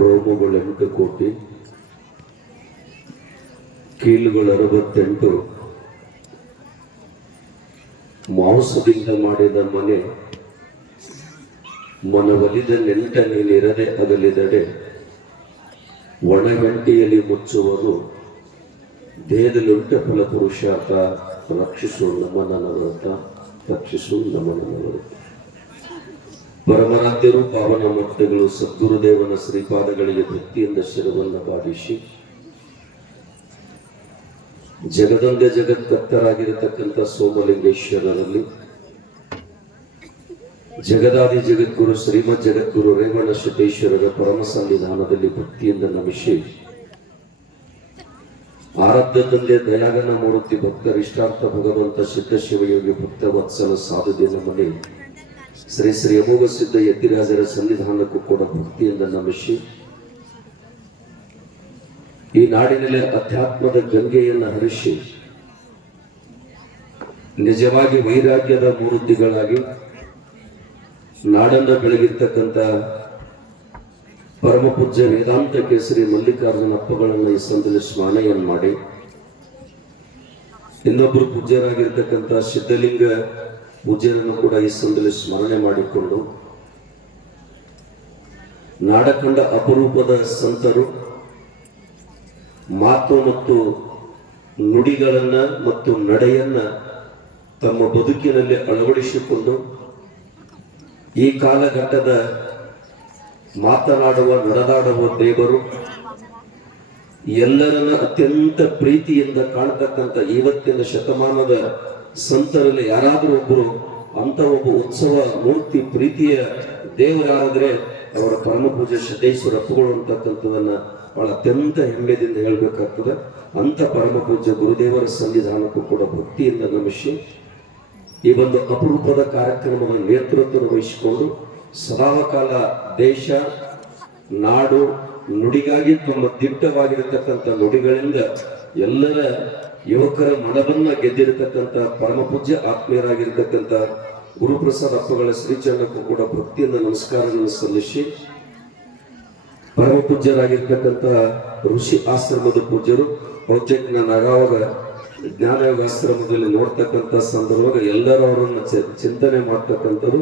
ರೋಮಗಳು ಎಂಟು ಕೋಟಿ ಕೀಲುಗಳು ಅರವತ್ತೆಂಟು ಮಾಂಸದಿಂದ ಮಾಡಿದ ಮನೆ ಮನವಲಿದ ನೆಂಟ ನೀನಿರದೆ ಅಗಲಿದಡೆ ಒಣಗಂಟಿಯಲ್ಲಿ ಮುಚ್ಚುವರು ದೇಹದಲ್ಲುಂಟ ಫಲ ಪುರುಷಾರ್ಥ ರಕ್ಷಿಸು ನಮನನ ವ್ರತ ರಕ್ಷಿಸು ನಮನನ ವ್ರತ ಪರಮರಾಧ್ಯರು ಪಾವನ ಮಟ್ಟಗಳು ಸದ್ಗುರುದೇವನ ಶ್ರೀಪಾದಗಳಿಗೆ ಭಕ್ತಿಯಿಂದ ಶಿರವನ್ನು ಬಾಧಿಸಿ ಜಗದಂಗ ಜಗತ್ಕರ್ತರಾಗಿರತಕ್ಕಂಥ ಸೋಮಲಿಂಗೇಶ್ವರರಲ್ಲಿ ಜಗದಾದಿ ಜಗದ್ಗುರು ಶ್ರೀಮದ್ ಜಗದ್ಗುರು ರೇವಣ ಶತೇಶ್ವರರ ಪರಮ ಸನ್ನಿಧಾನದಲ್ಲಿ ಭಕ್ತಿಯಿಂದ ನಮಿಸಿ ಆರಾಧ್ಯ ತಂದೆ ದಯಾಗನ ಮೂರ್ತಿ ಭಕ್ತರಿಷ್ಟಾರ್ಥ ಭಗವಂತ ಭಗವಂತ ಸಿದ್ಧಶಿವಯೋಗಿ ಭಕ್ತ ವತ್ಸಲ ಸಾಧುದೇ ಮನೆ ಶ್ರೀ ಶ್ರೀ ಅಮೋಘ ಸಿದ್ಧ ಯತಿರಾಜರ ಸನ್ನಿಧಾನಕ್ಕೂ ಕೂಡ ಭಕ್ತಿಯಿಂದ ನಮಿಸಿ ಈ ನಾಡಿನಲ್ಲಿ ಅಧ್ಯಾತ್ಮದ ಗಂಗೆಯನ್ನು ಹರಿಸಿ ನಿಜವಾಗಿ ವೈರಾಗ್ಯದ ಮೂರ್ತಿಗಳಾಗಿ ನಾಡನ್ನ ಬೆಳಗಿರ್ತಕ್ಕಂಥ ಪರಮ ಪೂಜ್ಯ ವೇದಾಂತ ಕೇಸರಿ ಮಲ್ಲಿಕಾರ್ಜುನ ಅಪ್ಪಗಳನ್ನು ಈ ಸಂದಲ್ಲಿ ಸ್ಮರಣೆಯನ್ನು ಮಾಡಿ ಇನ್ನೊಬ್ಬರು ಪೂಜ್ಯರಾಗಿರ್ತಕ್ಕಂಥ ಸಿದ್ಧಲಿಂಗ ಪೂಜ್ಯರನ್ನು ಕೂಡ ಈ ಸಂದಲ್ಲಿ ಸ್ಮರಣೆ ಮಾಡಿಕೊಂಡು ನಾಡಕಂಡ ಅಪರೂಪದ ಸಂತರು, ಮಾತು ಮತ್ತು ನುಡಿಗಳನ್ನ ಮತ್ತು ನಡೆಯನ್ನ ತಮ್ಮ ಬದುಕಿನಲ್ಲಿ ಅಳವಡಿಸಿಕೊಂಡು ಈ ಕಾಲಘಟ್ಟದ ಮಾತನಾಡುವ, ನಡೆದಾಡುವ ದೇವರು ಎಲ್ಲರನ್ನ ಅತ್ಯಂತ ಪ್ರೀತಿಯಿಂದ ಕಾಣತಕ್ಕಂಥ ಇವತ್ತಿನ ಶತಮಾನದ ಸಂತರಲ್ಲಿ ಯಾರಾದರೂ ಒಬ್ಬರು ಅಂತ ಒಬ್ಬ ಉತ್ಸವ ಮೂರ್ತಿ ಪ್ರೀತಿಯ ದೇವರಾದರೆ ಅವರ ಪರಮ ಪೂಜೆ ಶತೇಶ್ವರ ಅಪ್ಪುಗಳು ಅಂತಕ್ಕಂಥದನ್ನ ಬಹಳ ಅತ್ಯಂತ ಹೆಮ್ಮೆದಿಂದ ಹೇಳಬೇಕಾಗ್ತದೆ. ಅಂತ ಪರಮ ಪೂಜ್ಯ ಗುರುದೇವರ ಸನ್ನಿಧಾನಕ್ಕೂ ಕೂಡ ಭಕ್ತಿಯಿಂದ ನಮಿಸಿ ಈ ಒಂದು ಅಪರೂಪದ ಕಾರ್ಯಕ್ರಮವನ್ನು ನೇತೃತ್ವ ವಹಿಸಿಕೊಂಡು ಸದಾಕಾಲ ದೇಶ, ನಾಡು ನುಡಿಗಾಗಿ ತಮ್ಮ ದಿಟ್ಟವಾಗಿರತಕ್ಕಂಥ ನುಡಿಗಳಿಂದ ಎಲ್ಲರ ಯುವಕರ ಮನವನ್ನ ಗೆದ್ದಿರತಕ್ಕಂಥ ಪರಮ ಪೂಜ್ಯ ಆತ್ಮೀಯರಾಗಿರ್ತಕ್ಕಂಥ ಗುರುಪ್ರಸಾದ್ ಅಪ್ಪಗಳ ಶ್ರೀಚರಣಕ್ಕೂ ಕೂಡ ಭಕ್ತಿಯಿಂದ ನಮಸ್ಕಾರಗಳನ್ನು ಸಲ್ಲಿಸಿ, ಪರಮ ಪೂಜ್ಯರಾಗಿರ್ತಕ್ಕಂಥ ಋಷಿ ಆಶ್ರಮದ ಪೂಜ್ಯರು ಬಹುತೇಕ ನಗಾವಾಗ ಜ್ಞಾನ ಜ್ಞಾನಯೋಗ ಆಶ್ರಮದಲ್ಲಿ ನೋಡ್ತಕ್ಕಂಥ ಸಂದರ್ಭದಾಗ ಎಲ್ಲರೂ ಅವರನ್ನ ಚಿಂತನೆ ಮಾಡ್ತಕ್ಕಂಥದ್ದು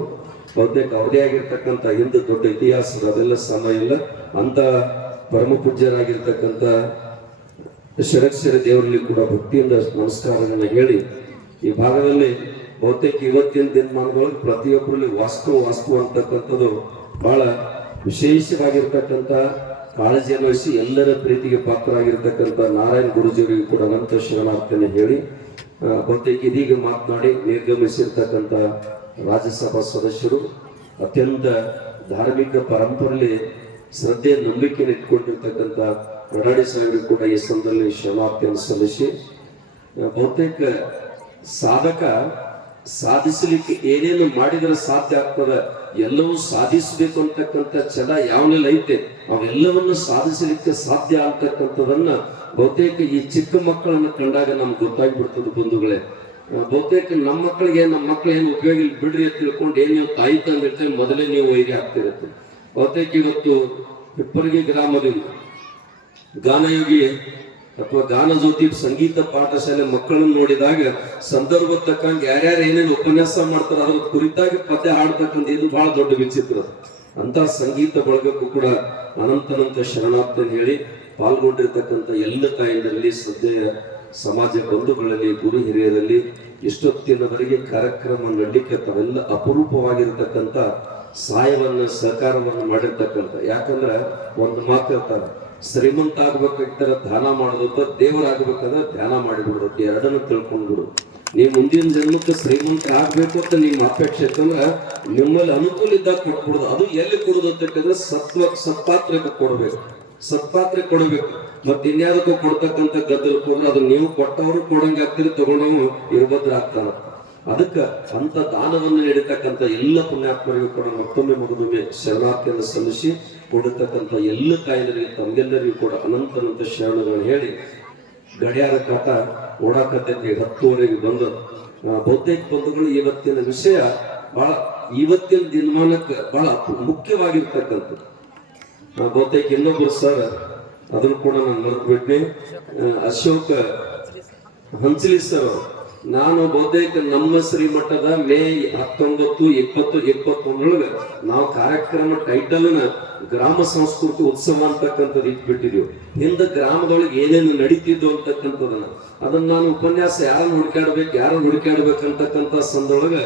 ಬಹುತೇಕ ಅವರೇ ಆಗಿರ್ತಕ್ಕಂಥ ಹಿಂದೆ ದೊಡ್ಡ ಇತಿಹಾಸ ಅದೆಲ್ಲ ಸಮಯ ಇಲ್ಲ. ಅಂತ ಪರಮ ಪೂಜ್ಯರಾಗಿರ್ತಕ್ಕಂಥ ಶರಕ್ಷರ ದೇವರಲ್ಲಿ ಕೂಡ ಭಕ್ತಿಯಿಂದ ನಮಸ್ಕಾರಗಳನ್ನ ಹೇಳಿ, ಈ ಭಾಗದಲ್ಲಿ ಬಹುತೇಕ ಇವತ್ತಿನ ದಿನಮಾನದೊಳಗೆ ಪ್ರತಿಯೊಬ್ಬರಲ್ಲಿ ವಾಸ್ತು ವಾಸ್ತು ಅಂತಕ್ಕಂಥದ್ದು ಬಹಳ ವಿಶೇಷವಾಗಿರ್ತಕ್ಕಂಥ ಕಾಳಜಿಯನ್ನು ವಹಿಸಿ ಎಲ್ಲರ ಪ್ರೀತಿಗೆ ಪಾತ್ರರಾಗಿರ್ತಕ್ಕಂಥ ನಾರಾಯಣ ಗುರುಜಿಯವರಿಗೆ ಕೂಡ ಅನಂತ ಶರಣಾರ್ಥನೆ ಹೇಳಿ ಬಹುತೇಕ ಇದೀಗ ಮಾತನಾಡಿ ನಿರ್ಗಮಿಸಿರ್ತಕ್ಕಂಥ ರಾಜ್ಯಸಭಾ ಸದಸ್ಯರು ಅತ್ಯಂತ ಧಾರ್ಮಿಕ ಪರಂಪರೆಯಲ್ಲಿ ಶ್ರದ್ಧೆ ನಂಬಿಕೆಯನ್ನು ಇಟ್ಕೊಂಡಿರ್ತಕ್ಕಂಥ ಪ್ರಡಾಡಿ ಸಾಹೇಬರು ಕೂಡ ಈ ಸಂದರ್ಭದಲ್ಲಿ ಶರಣಾರ್ಥಿಯನ್ನು ಸಲ್ಲಿಸಿ ಬಹುತೇಕ ಸಾಧಕ ಸಾಧಿಸಲಿಕ್ಕೆ ಏನೇನು ಮಾಡಿದರೆ ಸಾಧ್ಯ ಆಗ್ತದ, ಎಲ್ಲವೂ ಸಾಧಿಸಬೇಕು ಅಂತಕ್ಕಂಥ ಛಲ ಯಾವನೆಲ್ಲ ಐತೆ, ಅವೆಲ್ಲವನ್ನು ಸಾಧಿಸಲಿಕ್ಕೆ ಸಾಧ್ಯ ಅಂತಕ್ಕಂಥದನ್ನ ಬಹುತೇಕ ಈ ಚಿಕ್ಕ ಮಕ್ಕಳನ್ನು ಕಂಡಾಗ ನಮ್ಗೆ ಗೊತ್ತಾಗ್ಬಿಡ್ತದೆ ಬಂಧುಗಳೇ. ಬಹುತೇಕ ನಮ್ಮ ಮಕ್ಕಳಿಗೆ, ನಮ್ಮ ಮಕ್ಳು ಏನು ಉಪಯೋಗ ಇಲ್ಲ ಬಿಡ್ರಿ ಅಂತ ತಿಳ್ಕೊಂಡು ಏನು ನೀವು ತಾಯಿ ತಂದಿರ್ತೇವೆ ಮೊದಲೇ ನೀವು ವೈರಿ ಆಗ್ತಿರುತ್ತೆ. ಬಹುತೇಕ ಇವತ್ತು ಹಿಪ್ಪರಿಗೆ ಗ್ರಾಮದಿಂದ ಗಾನಯೋಗಿ, ಅಥವಾ ಗಾನ ಜ್ಯೋತಿ ಸಂಗೀತ ಪಾಠಶಾಲೆ ಮಕ್ಕಳನ್ನು ನೋಡಿದಾಗ ಸಂದರ್ಭ ತಕ್ಕಂಗೆ ಯಾರ್ಯಾರು ಏನೇನು ಉಪನ್ಯಾಸ ಮಾಡ್ತಾರ ಅದ್ರ ಕುರಿತಾಗಿ ಪದ್ಯ ಹಾಡ್ತಕ್ಕಂಥ ಇದು ಬಹಳ ದೊಡ್ಡ ವಿಚಿತ್ರ ಅಂತ ಸಂಗೀತ ಬಳಗಕ್ಕೂ ಕೂಡ ಅನಂತನಂತ ಶರಣಾರ್ಥನ ಹೇಳಿ ಪಾಲ್ಗೊಂಡಿರ್ತಕ್ಕಂಥ ಎಲ್ಲ ತಾಯಿಗಳಲ್ಲಿ, ಸದ್ಯ ಸಮಾಜ ಬಂಧುಗಳಲ್ಲಿ, ಗುರು ಹಿರಿಯರಲ್ಲಿ ಇಷ್ಟೊತ್ತಿನವರೆಗೆ ಕಾರ್ಯಕ್ರಮ ನಡಲಿಕ್ಕೆ ತಾವೆಲ್ಲ ಅಪರೂಪವಾಗಿರ್ತಕ್ಕಂಥ ಸಹಾಯವನ್ನ ಸಹಕಾರವನ್ನು ಮಾಡಿರ್ತಕ್ಕಂಥ. ಯಾಕಂದ್ರೆ ಒಂದು ಮಾತು ಹೇಳ್ತಾರೆ ಶ್ರೀಮಂತ ಆಗ್ಬೇಕಾಗ್ತಾರೆ ದಾನ ಮಾಡೋದು ದೇವರಾಗಬೇಕಾದ್ರೆ ಧ್ಯಾನ ಮಾಡಿಬಿಡೋದು ಎರಡನ್ನು ತಿಳ್ಕೊಂಡ್ಬಿಡು. ನೀವು ಮುಂದಿನ ಜನ್ಮಕ್ಕೆ ಶ್ರೀಮಂತ ಆಗ್ಬೇಕು ಅಂತ ನಿಮ್ಮ ಅಪೇಕ್ಷೆ ಇತ್ತಂದ್ರೆ ನಿಮ್ಮಲ್ಲಿ ಅನುಕೂಲ ಇದ್ದಾಗ ಕೊಟ್ಬಿಡುದು ಅದು ಎಲ್ಲಿ ಕೊಡುದು ಅಂತ ಹೇಳಿದ್ರೆ ಸತ್ವ ಸತ್ಪಾತ್ರಕ್ಕೆ ಕೊಡಬೇಕು. ಸತ್ಪಾತ್ರೆ ಕೊಡಬೇಕು. ಮತ್ತೆ ಇನ್ಯಾವುದಕ್ಕೂ ಕೊಡ್ತಕ್ಕಂಥ ಗದ್ದಲು ಕೊಡ್ರೆ ಅದು ನೀವು ಕೊಟ್ಟವರು ಕೊಡಂಗೆ ಆಗ್ತೀರಿ ತಗೊಂಡವು ಇರ್ಭದ್ರ ಆಗ್ತಾನ ಅದಕ್ಕ ಅಂತ ದಾನವನ್ನು ನೀಡತಕ್ಕಂಥ ಎಲ್ಲ ಪುಣ್ಯಾತ್ಮರಿಗೂ ಕೂಡ ಮತ್ತೊಮ್ಮೆ ಮಗದೊಮ್ಮೆ ಶರಣಾರ್ಥಿಯನ್ನು ಸಲ್ಲಿಸಿ ಕೊಡತಕ್ಕಂಥ ಎಲ್ಲ ಕಾಯಿಲೆಗಳಿಗೆ ತಮಗೆಲ್ಲರಿಗೂ ಕೂಡ ಅನಂತ ಅನಂತ ಶರಣಗಳನ್ನು ಹೇಳಿ ಗಡಿಯಾರ ಕಾಟ ಓಡಾಕತ್ತೈತಿ, ಹತ್ತುವರೆಗೆ ಬಂದು. ಬಹುತೇಕ ಬಂಧುಗಳು ಇವತ್ತಿನ ವಿಷಯ ಬಹಳ ಇವತ್ತಿನ ದಿನಮಾನಕ್ಕೆ ಬಹಳ ಮುಖ್ಯವಾಗಿರ್ತಕ್ಕಂಥದ್ದು. ಬಹುತೇಕ ಇನ್ನೊಬ್ರು ಸರ್, ಅದನ್ನು ಕೂಡ ನಾನು ಮರೆತು ಅಶೋಕ ಹಂಸಲಿ ಸರ್ ನಾನು ಬಹುತೇಕ ನಮ್ಮ ಶ್ರೀಮಠದ ಮೇ ಹತ್ತೊಂಬತ್ತು, ಇಪ್ಪತ್ತು, ಇಪ್ಪತ್ತೊಂದರೊಳಗೆ ನಾವು ಕಾರ್ಯಕ್ರಮ ಟೈಟಲ್ ಗ್ರಾಮ ಸಂಸ್ಕೃತಿ ಉತ್ಸವ ಅಂತಕ್ಕಂಥದ್ದು ಇಟ್ಬಿಟ್ಟಿದೀವಿ. ಹಿಂದೆ ಗ್ರಾಮದೊಳಗೆ ಏನೇನು ನಡೀತಿದ್ದು ಅಂತಕ್ಕಂಥದನ್ನ ಅದನ್ನ ನಾನು ಉಪನ್ಯಾಸ ಯಾರನ್ನ ಹುಡುಕಾಡ್ಬೇಕು ಯಾರು ಹುಡುಕಾಡ್ಬೇಕು ಅಂತಕ್ಕಂಥ ಸಂದರ್ಭದೊಳಗ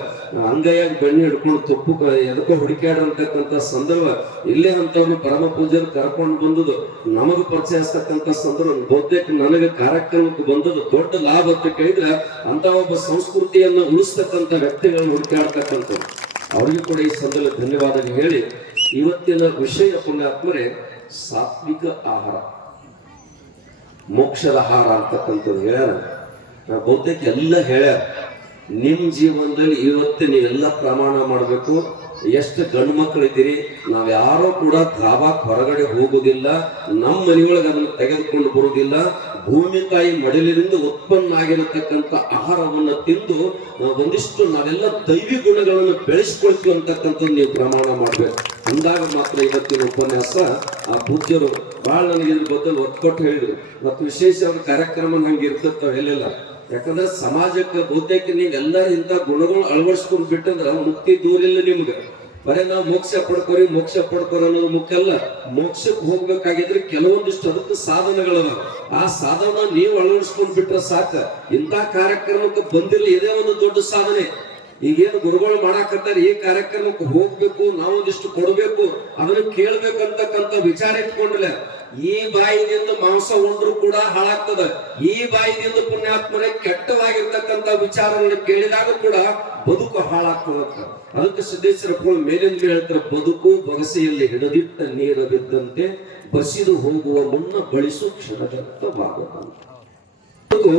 ಅಂಗೈಯಾಗಿ ಬೆಣ್ಣೆ ಹಿಡ್ಕೊಂಡು ತುಪ್ಪು ಎದಕ್ಕೋ ಹುಡುಕಾಡ್ರಂತಕ್ಕಂಥ ಸಂದರ್ಭ ಇಲ್ಲೇ ಅಂತವ್ರು ಪರಮ ಪೂಜೆಯನ್ನು ಕರ್ಕೊಂಡು ಬಂದದ್ದು. ನಮಗ ಪರಿಚಯ ಆಗ್ತಕ್ಕಂಥ ಸಂದರ್ಭ ಬಹುತೇಕ ನನಗೆ ಕಾರ್ಯಕ್ರಮಕ್ಕೆ ಬಂದದ್ದು ದೊಡ್ಡ ಲಾಭ ಅಂತ ಕೇಳಿದ್ರೆ ಅಂತ ಒಬ್ಬ ಸಂಸ್ಕೃತಿಯನ್ನು ಉಳಿಸ್ತಕ್ಕಂಥ ವ್ಯಕ್ತಿಗಳನ್ನು ಹುಡುಕಾಡ್ತಕ್ಕಂಥದ್ದು ಅವರಿಗೂ ಕೂಡ ಈ ಸಂದರ್ಭ ಧನ್ಯವಾದ ಹೇಳಿ. ಇವತ್ತಿನ ವಿಷಯ ಪುಣ್ಯಾತ್ಮರೆ ಸಾತ್ವಿಕ ಆಹಾರ. ಮೋಕ್ಷದ ಆಹಾರ ಅಂತಕ್ಕಂಥದ್ದು ಹೇಳ್ಯಾರ. ಬಹುತೇಕ ಎಲ್ಲ ಹೇಳ್ಯಾರ. ನಿಮ್ಮ ಜೀವನದಲ್ಲಿ ಇವತ್ತು ಎಲ್ಲ ಪ್ರಮಾಣ ಮಾಡಬೇಕು. ಎಷ್ಟು ಗಂಡು ಮಕ್ಕಳಿದ್ದೀರಿ ನಾವು ಯಾರೋ ಕೂಡ ಧಾಬಾಕ್ ಹೊರಗಡೆ ಹೋಗುದಿಲ್ಲ ನಮ್ಮ ಮನೆಯೊಳಗೆ ಅದನ್ನು ತೆಗೆದುಕೊಂಡು ಬರುವುದಿಲ್ಲ ಭೂಮಿ ತಾಯಿ ಮಡಿಲಿನಿಂದ ಉತ್ಪನ್ನ ಆಗಿರತಕ್ಕಂಥ ಆಹಾರವನ್ನು ತಿಂದು ಒಂದಿಷ್ಟು ನಾವೆಲ್ಲ ದೈವಿ ಗುಣಗಳನ್ನು ಬೆಳೆಸ್ಕೊಳ್ತೀವಿ ಅಂತಕ್ಕಂಥದ್ದು ನೀವು ಪ್ರಮಾಣ ಮಾಡಬೇಕು. ಅಂದಾಗ ಮಾತ್ರ ಇವತ್ತಿನ ಉಪನ್ಯಾಸ, ಆ ಪೂಜ್ಯರು ಬಹಳ ನನಗೆ ಇದ್ರ ಬದಲು ಒತ್ತು ಕೊಟ್ಟು ಹೇಳಿದ್ರು. ಮತ್ತು ವಿಶೇಷ ಅವ್ರ ಕಾರ್ಯಕ್ರಮ ನಂಗೆ ಇರ್ತಿರ್ತಾವೆ ಎಲ್ಲೆಲ್ಲ. ಯಾಕಂದ್ರೆ ಸಮಾಜಕ್ಕೆ ಬಹುತೇಕ ನೀವೆಲ್ಲ ಇಂಥ ಗುಣಗಳು ಅಳವಡಿಸ್ಕೊಂಡ್ ಬಿಟ್ಟಂದ್ರ ಮುಕ್ತಿ ದೂರ ಇಲ್ಲ ನಿಮ್ಗೆ. ಬರೀ ನಾವು ಮೋಕ್ಷ ಪಡ್ಕೋರಿ ಮೋಕ್ಷ ಪಡ್ಕೋರಿ ಅನ್ನೋದು ಮುಖ್ಯ ಅಲ್ಲ. ಮೋಕ್ಷಕ್ಕೆ ಹೋಗ್ಬೇಕಾಗಿದ್ರೆ ಕೆಲವೊಂದಿಷ್ಟು ಅದಕ್ಕೆ ಸಾಧನಗಳವ. ಆ ಸಾಧನ ನೀವು ಅಳವಡಿಸ್ಕೊಂಡ್ ಬಿಟ್ರೆ ಸಾಕ. ಇಂಥ ಕಾರ್ಯಕ್ರಮಕ್ಕೆ ಬಂದಿರಲಿ ಇದೇ ಒಂದು ದೊಡ್ಡ ಸಾಧನೆ. ಈಗೇನು ಗುರುಗಳು ಮಾಡಾಕತ್ತಾರೆ, ಈ ಕಾರ್ಯಕ್ರಮಕ್ಕೆ ಹೋಗ್ಬೇಕು, ನಾವೊಂದಿಷ್ಟು ಕೊಡ್ಬೇಕು, ಅದನ್ನ ಕೇಳ್ಬೇಕಂತಕ್ಕಂತ ವಿಚಾರ ಇಟ್ಕೊಂಡಿಲ್ಲ. ಈ ಬಾಯಿನಿಂದ ಮಾಂಸ ಉಂಡ್ರು ಕೂಡ ಹಾಳಾಗ್ತದ. ಈ ಬಾಯಿನಿಂದ ಪುಣ್ಯಾತ್ಮನೆ ಕೆಟ್ಟವಾಗಿರ್ತಕ್ಕಂತ ವಿಚಾರಗಳನ್ನ ಕೇಳಿದಾಗ ಕೂಡ ಬದುಕು ಹಾಳಾಗ್ತದ ಅದಕ್ಕೆ ಸಿದ್ದೇಶ್ವರ ಮೇಲಿಂದ ಹೇಳ್ತಾರೆ, ಬದುಕು ಬಗಸೆಯಲ್ಲಿ ಹಿಡಿದಿಟ್ಟ ನೀರ ಬಿದ್ದಂತೆ ಬಸಿದು ಹೋಗುವ ಮುನ್ನ ಬಳಸು ಕ್ಷಣದತ್ತವಾಗದಂತೆ ಅದು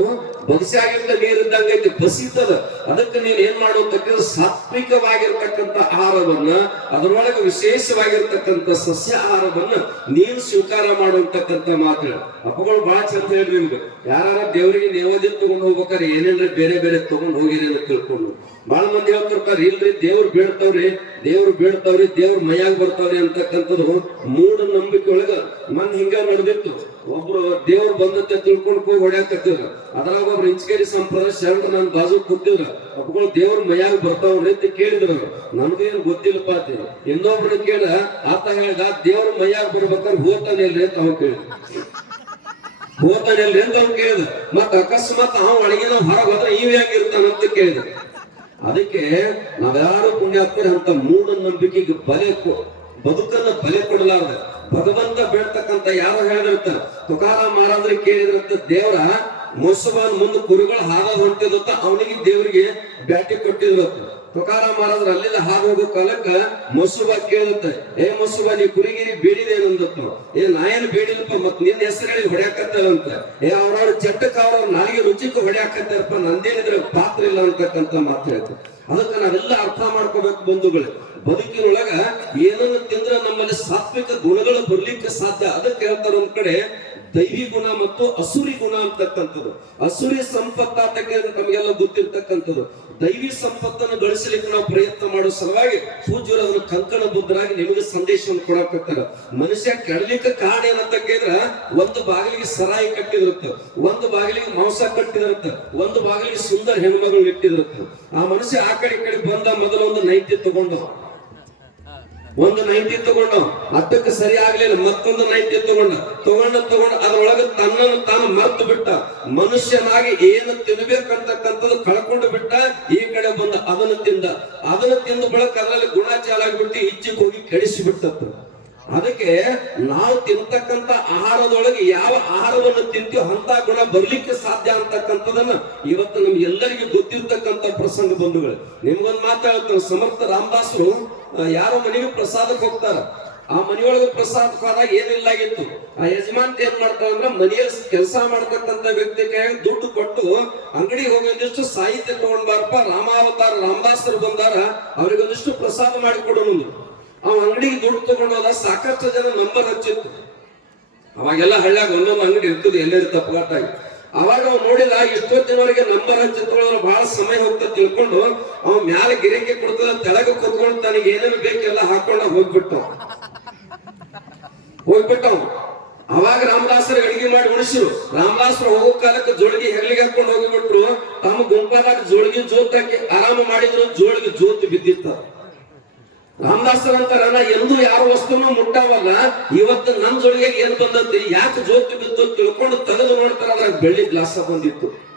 ಬಗಸಾಗಿಂದ ನೀರಿದ್ದಂಗೆ ಐತಿ ಬಸಿತದ ಅದಕ್ಕೆ ನೀನ್ ಏನ್ ಮಾಡುವಂತಕ್ಕಂಥ ಸಾತ್ವಿಕವಾಗಿರ್ತಕ್ಕಂಥ ಆಹಾರವನ್ನ, ಅದರೊಳಗೆ ವಿಶೇಷವಾಗಿರ್ತಕ್ಕಂಥ ಸಸ್ಯ ಆಹಾರವನ್ನ ನೀನ್ ಸ್ವೀಕಾರ ಮಾಡುವಂತಕ್ಕಂಥ ಮಾತು ಅಪ್ಪಗಳು ಬಹಳ ಚಂದ ಹೇಳ್ರಿ ನಿಮ್ಗೆ. ಯಾರ ದೇವರಿಗೆ ನೇವದಿ ತಗೊಂಡು ಹೋಗ್ಬೇಕಾದ್ರೆ ಏನೇನ್ರಿ ಬೇರೆ ಬೇರೆ ತಗೊಂಡು ಹೋಗಿರಿ ಅಂತ ತಿಳ್ಕೊಂಡು. ಬಹಳ ಮಂದಿ ಹೇಳ್ತಿರ್ತಾರೆ ಇಲ್ರಿ, ದೇವ್ರು ಬೀಳ್ತಾವ್ರಿ ದೇವ್ರು ಬೀಳ್ತಾವ್ರಿ, ದೇವ್ರ ಮೈಯಾಗ ಬರ್ತಾವ್ರಿ ಅಂತಕ್ಕಂಥದ್ದು ಮೂಢ ನಂಬಿಕೆ ಒಳಗ ಮನ್ ಹಿಂಗ ನಡೆದಿತ್ತು. ಒಬ್ರು ದೇವ್ರು ಬಂದತ್ತೆ ತಿಳ್ಕೊಂಡು ಹೋಗಿ ಹೊಡ್ಯಾಕತ್ತಿದ್ರ. ಅದ್ರಾಗ ಒಬ್ರು ಇಂಚಕೇರಿ ಸಂಪ್ರದಾಯ ಶರಣ ನನ್ ಬಾಜು ಕೂತಿದ್ರ. ಒಬ್ಬಗಳು ದೇವ್ರ ಮೈಯಾಗ ಬರ್ತಾವ್ರಿ ಅಂತ ಕೇಳಿದ್ರು. ನನ್ಗೇನು ಗೊತ್ತಿಲ್ಲಪ್ಪ ಅಂತ ಇನ್ನೊಬ್ರು ಕೇಳ, ಆತ ಹೇಳಿದ, ದೇವ್ರ ಮೈಯಾಗ ಬರ್ಬೇಕಾದ್ರೆ ಹೋತಾನೆ ಇಲ್ರಿ ಅಂತ ಅವ್ ಕೇಳಿದ. ಹೋತಾನೆ ಇಲ್ರಿ ಅಂತ ಅವ್ನು ಕೇಳಿದ. ಮತ್ತ ಅಕಸ್ಮಾತ್ ಅವ್ ಒಳಗಿನ ಹೊರಗೆ ಹೋದ್ರೆ ಇವ್ ಯಾಕಿರ್ತಾನಂತ ಕೇಳಿದ. ಅದಕ್ಕೆ ನಾವ್ಯಾರು ಪುಣ್ಯಾತ್ಮರ ಅಂತ ಮೂಢನಂಬಿಕೆಗೆ ಬಲೆ ಬದುಕನ್ನ ಬಲೆ ಕೊಡಲಾರ್ದ. ಭಗವಂತ ಬೇಡ್ತಕ್ಕಂತ ಯಾರು ಹೇಳಿದಿರ್ತಾರ ತುಕಾರ ಮಾರಾದ್ರೆ ಕೇಳಿದ್ರಂತ ದೇವರ ಮೊಸಬಾನ್ ಮುಂದೆ ಕುರಿಗಳು ಹಾದ ಹೊಂಟಿದತ್ತ ಅವನಿಗೆ ದೇವರಿಗೆ ಬ್ಯಾಟಿ ಕೊಟ್ಟಿದ್ರತ್ತ ತುಕಾರ ಮಾರಾದ್ರೆ ಅಲ್ಲಿಂದ ಹಾದು ಹೋಗೋ ಕಾಲಕ್ಕ ಮೊಸುಬ ಕೇಳುತ್ತೆ ಏ ಮೊಸುಬ, ನೀ ಕುರಿಗಿರಿ ಬೇಡಿದೇನಂದತ್ತ ಏ ನಾಯನ್ ಬೇಡಿಲ್ಪ ಮತ್ ನಿನ್ನ ಹೆಸರು ಹೇಳಿ ಹೊಡ್ಯಾಕತ್ತಾರಂತ ಏ ಅವ್ರವ್ರ ಚಟ್ಟಕ್ಕ ಅವ್ರ ನಾಲಿಗೆ ರುಚಿಕ ಹೊಡ್ಯಾಕತ್ತಾರಪ್ಪ ನಂದೇನಿದ್ರೆ ಪಾತ್ರ ಇಲ್ಲ ಅಂತಕ್ಕಂತ ಮಾತು ಹೇಳ್ತಾರೆ. ಅದಕ್ಕೆ ನಾವೆಲ್ಲ ಅರ್ಥ ಮಾಡ್ಕೋಬೇಕು ಬಂಧುಗಳೇ. ಬದುಕಿನೊಳಗ ಏನನ್ನು ತಿಂದ್ರ ನಮ್ಮಲ್ಲಿ ಸಾತ್ವಿಕ ಗುಣಗಳು ಬರ್ಲಿಕ್ಕೆ ಸಾಧ್ಯ. ಅದಕ್ಕೆ ಹೇಳ್ತಾರೆ ಒಂದ್ ಕಡೆ, ದೈವಿ ಗುಣ ಮತ್ತು ಅಸುರಿ ಗುಣ ಅಂತಕ್ಕಂಥದ್ದು. ಅಸುರಿ ಸಂಪತ್ತ ಅಂತಕ್ಕಂಥ ನಮಗೆಲ್ಲ ಗೊತ್ತಿರ್ತಕ್ಕಂಥದ್ದು. ದೈವಿ ಸಂಪತ್ತನ್ನು ಗಳಿಸಲಿಕ್ಕೆ ನಾವು ಪ್ರಯತ್ನ ಮಾಡೋ ಸಲುವಾಗಿ ಪೂಜ್ಯರು ಅದನ್ನು ಕಂಕಣ ಬುದ್ಧರಾಗಿ ನಿಮಗೆ ಸಂದೇಶವನ್ನು ಕೊಡಕತ್ತಾರ. ಮನುಷ್ಯ ಕೆಡಲಿಕ್ಕೆ ಕಾರಣ ಏನಂತ ಕೇಳಿದ್ರ, ಒಂದು ಬಾಗಿಲಿಗೆ ಸರಾಯಿ ಕಟ್ಟಿದಿರುತ್ತೆ, ಒಂದು ಬಾಗಿಲಿಗೆ ಮಾಂಸ ಕಟ್ಟಿದಿರುತ್ತೆ, ಒಂದು ಬಾಗಿಲಿಗೆ ಸುಂದರ ಹೆಣ್ಮಗಳು ಇಟ್ಟಿದಿರುತ್ತೆ. ಆ ಮನುಷ್ಯ ಆ ಕಡೆ ಕಡೆ ಬಂದ ಮೊದಲು ಒಂದು ನೈತ್ಯ ತಗೊಂಡು ಒಂದು ನೈತಿ ತಗೊಂಡ ಅದಕ್ಕೆ ಸರಿ ಆಗ್ಲಿಲ್ಲ, ಮತ್ತೊಂದು ನೈತಿ ತಗೊಂಡ ತಗೊಂಡ ತಗೊಂಡ ಅದ್ರೊಳಗೆ ತನ್ನನ್ನು ತಾನು ಮರ್ತು ಬಿಟ್ಟ. ಮನುಷ್ಯನಾಗಿ ಏನು ತಿನ್ಬೇಕಂತಕ್ಕಂಥದ್ದು ಕಳ್ಕೊಂಡು ಬಿಟ್ಟ. ಈ ಕಡೆ ಬಂದ ಅದನ್ನು ತಿಂದ. ಅದನ್ನು ತಿಂದು ಬಳಕ ಅದರಲ್ಲಿ ಗುಣಾಚಾರ ಆಗಿಬಿಟ್ಟು ಇಚ್ಚಿಗೆ ಹೋಗಿ ಕೆಡಿಸಿ ಬಿಟ್ಟತ್ತು ಅದಕ್ಕೆ ನಾವು ತಿಂತಕ್ಕಂತ ಆಹಾರದೊಳಗೆ ಯಾವ ಆಹಾರವನ್ನು ತಿಂತೀವೋ ಅಂತ ಗುಣ ಬರ್ಲಿಕ್ಕೆ ಸಾಧ್ಯ ಅಂತಕ್ಕಂಥದನ್ನ ಇವತ್ತು ನಮ್ಗೆ ಎಲ್ಲರಿಗೂ ಗೊತ್ತಿರ್ತಕ್ಕಂಥ ಪ್ರಸಂಗ ಬಂಧುಗಳು. ನಿಮ್ಗೊಂದು ಮಾತಾಡ್ತಾರೆ ಸಮರ್ಥ ರಾಮದಾಸರು ಯಾರ ಮನೆಗೆ ಪ್ರಸಾದಕ್ಕೆ ಹೋಗ್ತಾರ. ಆ ಮನೆಯೊಳಗೆ ಪ್ರಸಾದಕ್ಕೆ ಹೋದಾಗ ಏನಿಲ್ಲಾಗಿತ್ತು ಆ ಯಜಮಾನ್ ಏನ್ ಮಾಡ್ತಾರ ಅಂದ್ರೆ ಮನೆಯಲ್ಲಿ ಕೆಲಸ ಮಾಡ್ತಕ್ಕಂತ ವ್ಯಕ್ತಿ ಕೈಯಾಗ ದುಡ್ಡು ಕೊಟ್ಟು ಅಂಗಡಿ ಹೋಗಿ ಒಂದಿಷ್ಟು ಸಾಹಿತ್ಯ ತಗೊಂಡ್ ಬಾರಪ್ಪ, ರಾಮಾವತಾರ, ರಾಮದಾಸರು ಬಂದಾರ, ಅವ್ರಿಗೊಂದಿಷ್ಟು ಪ್ರಸಾದ ಮಾಡಿ ಕೊಡೋಣ ಅವ ಅಂಗಡಿಗೆ ದುಡ್ಡು ತಗೊಂಡು ಹೋದ ಸಾಕಷ್ಟು ಜನ ನಂಬರ್ ಹಚ್ಚಿತ್ತು. ಅವಾಗೆಲ್ಲ ಹಳ್ಳ್ಯಾಗ ಒಂದೊಂದು ಅಂಗಡಿ ಇರ್ತದೆ, ಎಲ್ಲೆಲ್ಲಿ ತಪ್ಪಗಾಟಾಗಿ ಅವಾಗ ಅವ್ ನೋಡಿದ ಇಷ್ಟೊತ್ತಿನವರೆಗೆ ನಂಬರ್ ಹಚ್ಚಿ ತಗೊಳ್ಳೋದ್ರ ಬಹಳ ಸಮಯ ಹೋಗ್ತಾ ತಿಳ್ಕೊಂಡು ಅವ ಮ್ಯಾಲ ಗಿರಂಗಿ ಕೊಡ್ತದ, ತೆಳಗ ಕೂತ್ಕೊಂಡು ತನಗೆ ಏನೇನು ಬೇಕೆಲ್ಲ ಹಾಕೊಂಡ ಹೋಗ್ಬಿಟ್ಟು ಹೋಗ್ಬಿಟ್ಟವ್ ಅವಾಗ ರಾಮದಾಸರ ಅಡಿಗೆ ಮಾಡಿ ಉಣಿಸಿರು. ರಾಮದಾಸರು ಹೋಗೋ ಕಾಲಕ್ಕೆ ಜೋಳಿಗೆ ಹೆಗಲಿಗೆ ಹಾಕೊಂಡು ಹೋಗಿಬಿಟ್ರು. ತಮ್ಮ ಗುಂಪದಾಗ ಜೋಳಿಗೆ ಜೋತಾಕಿ ಆರಾಮ ಮಾಡಿದ್ರು, ಜೋಳಿಗೆ ಜೋತು ಬಿದ್ದಿತ್ತ. ರಾಮದಾಸರ ಅಂತಾರ ನಾ ಎಂದೂ ಯಾವ ವಸ್ತುನು ಮುಟ್ಟಾವಲ್ಲ. ಇವತ್ತು ನನ್ ಜೋಳಿಗೆ ಏನ್ ಬಂದಂತೆ ಯಾಕೆ ಜೋತಿ ಬಿದ್ದು ತಿಳ್ಕೊಂಡು ತೆಗೆದು ನೋಡ್ತಾರ ಅದ್ರ ಬೆಳ್ಳಿ ಗ್ಲಾಸ ಬಂದಿತ್ತು.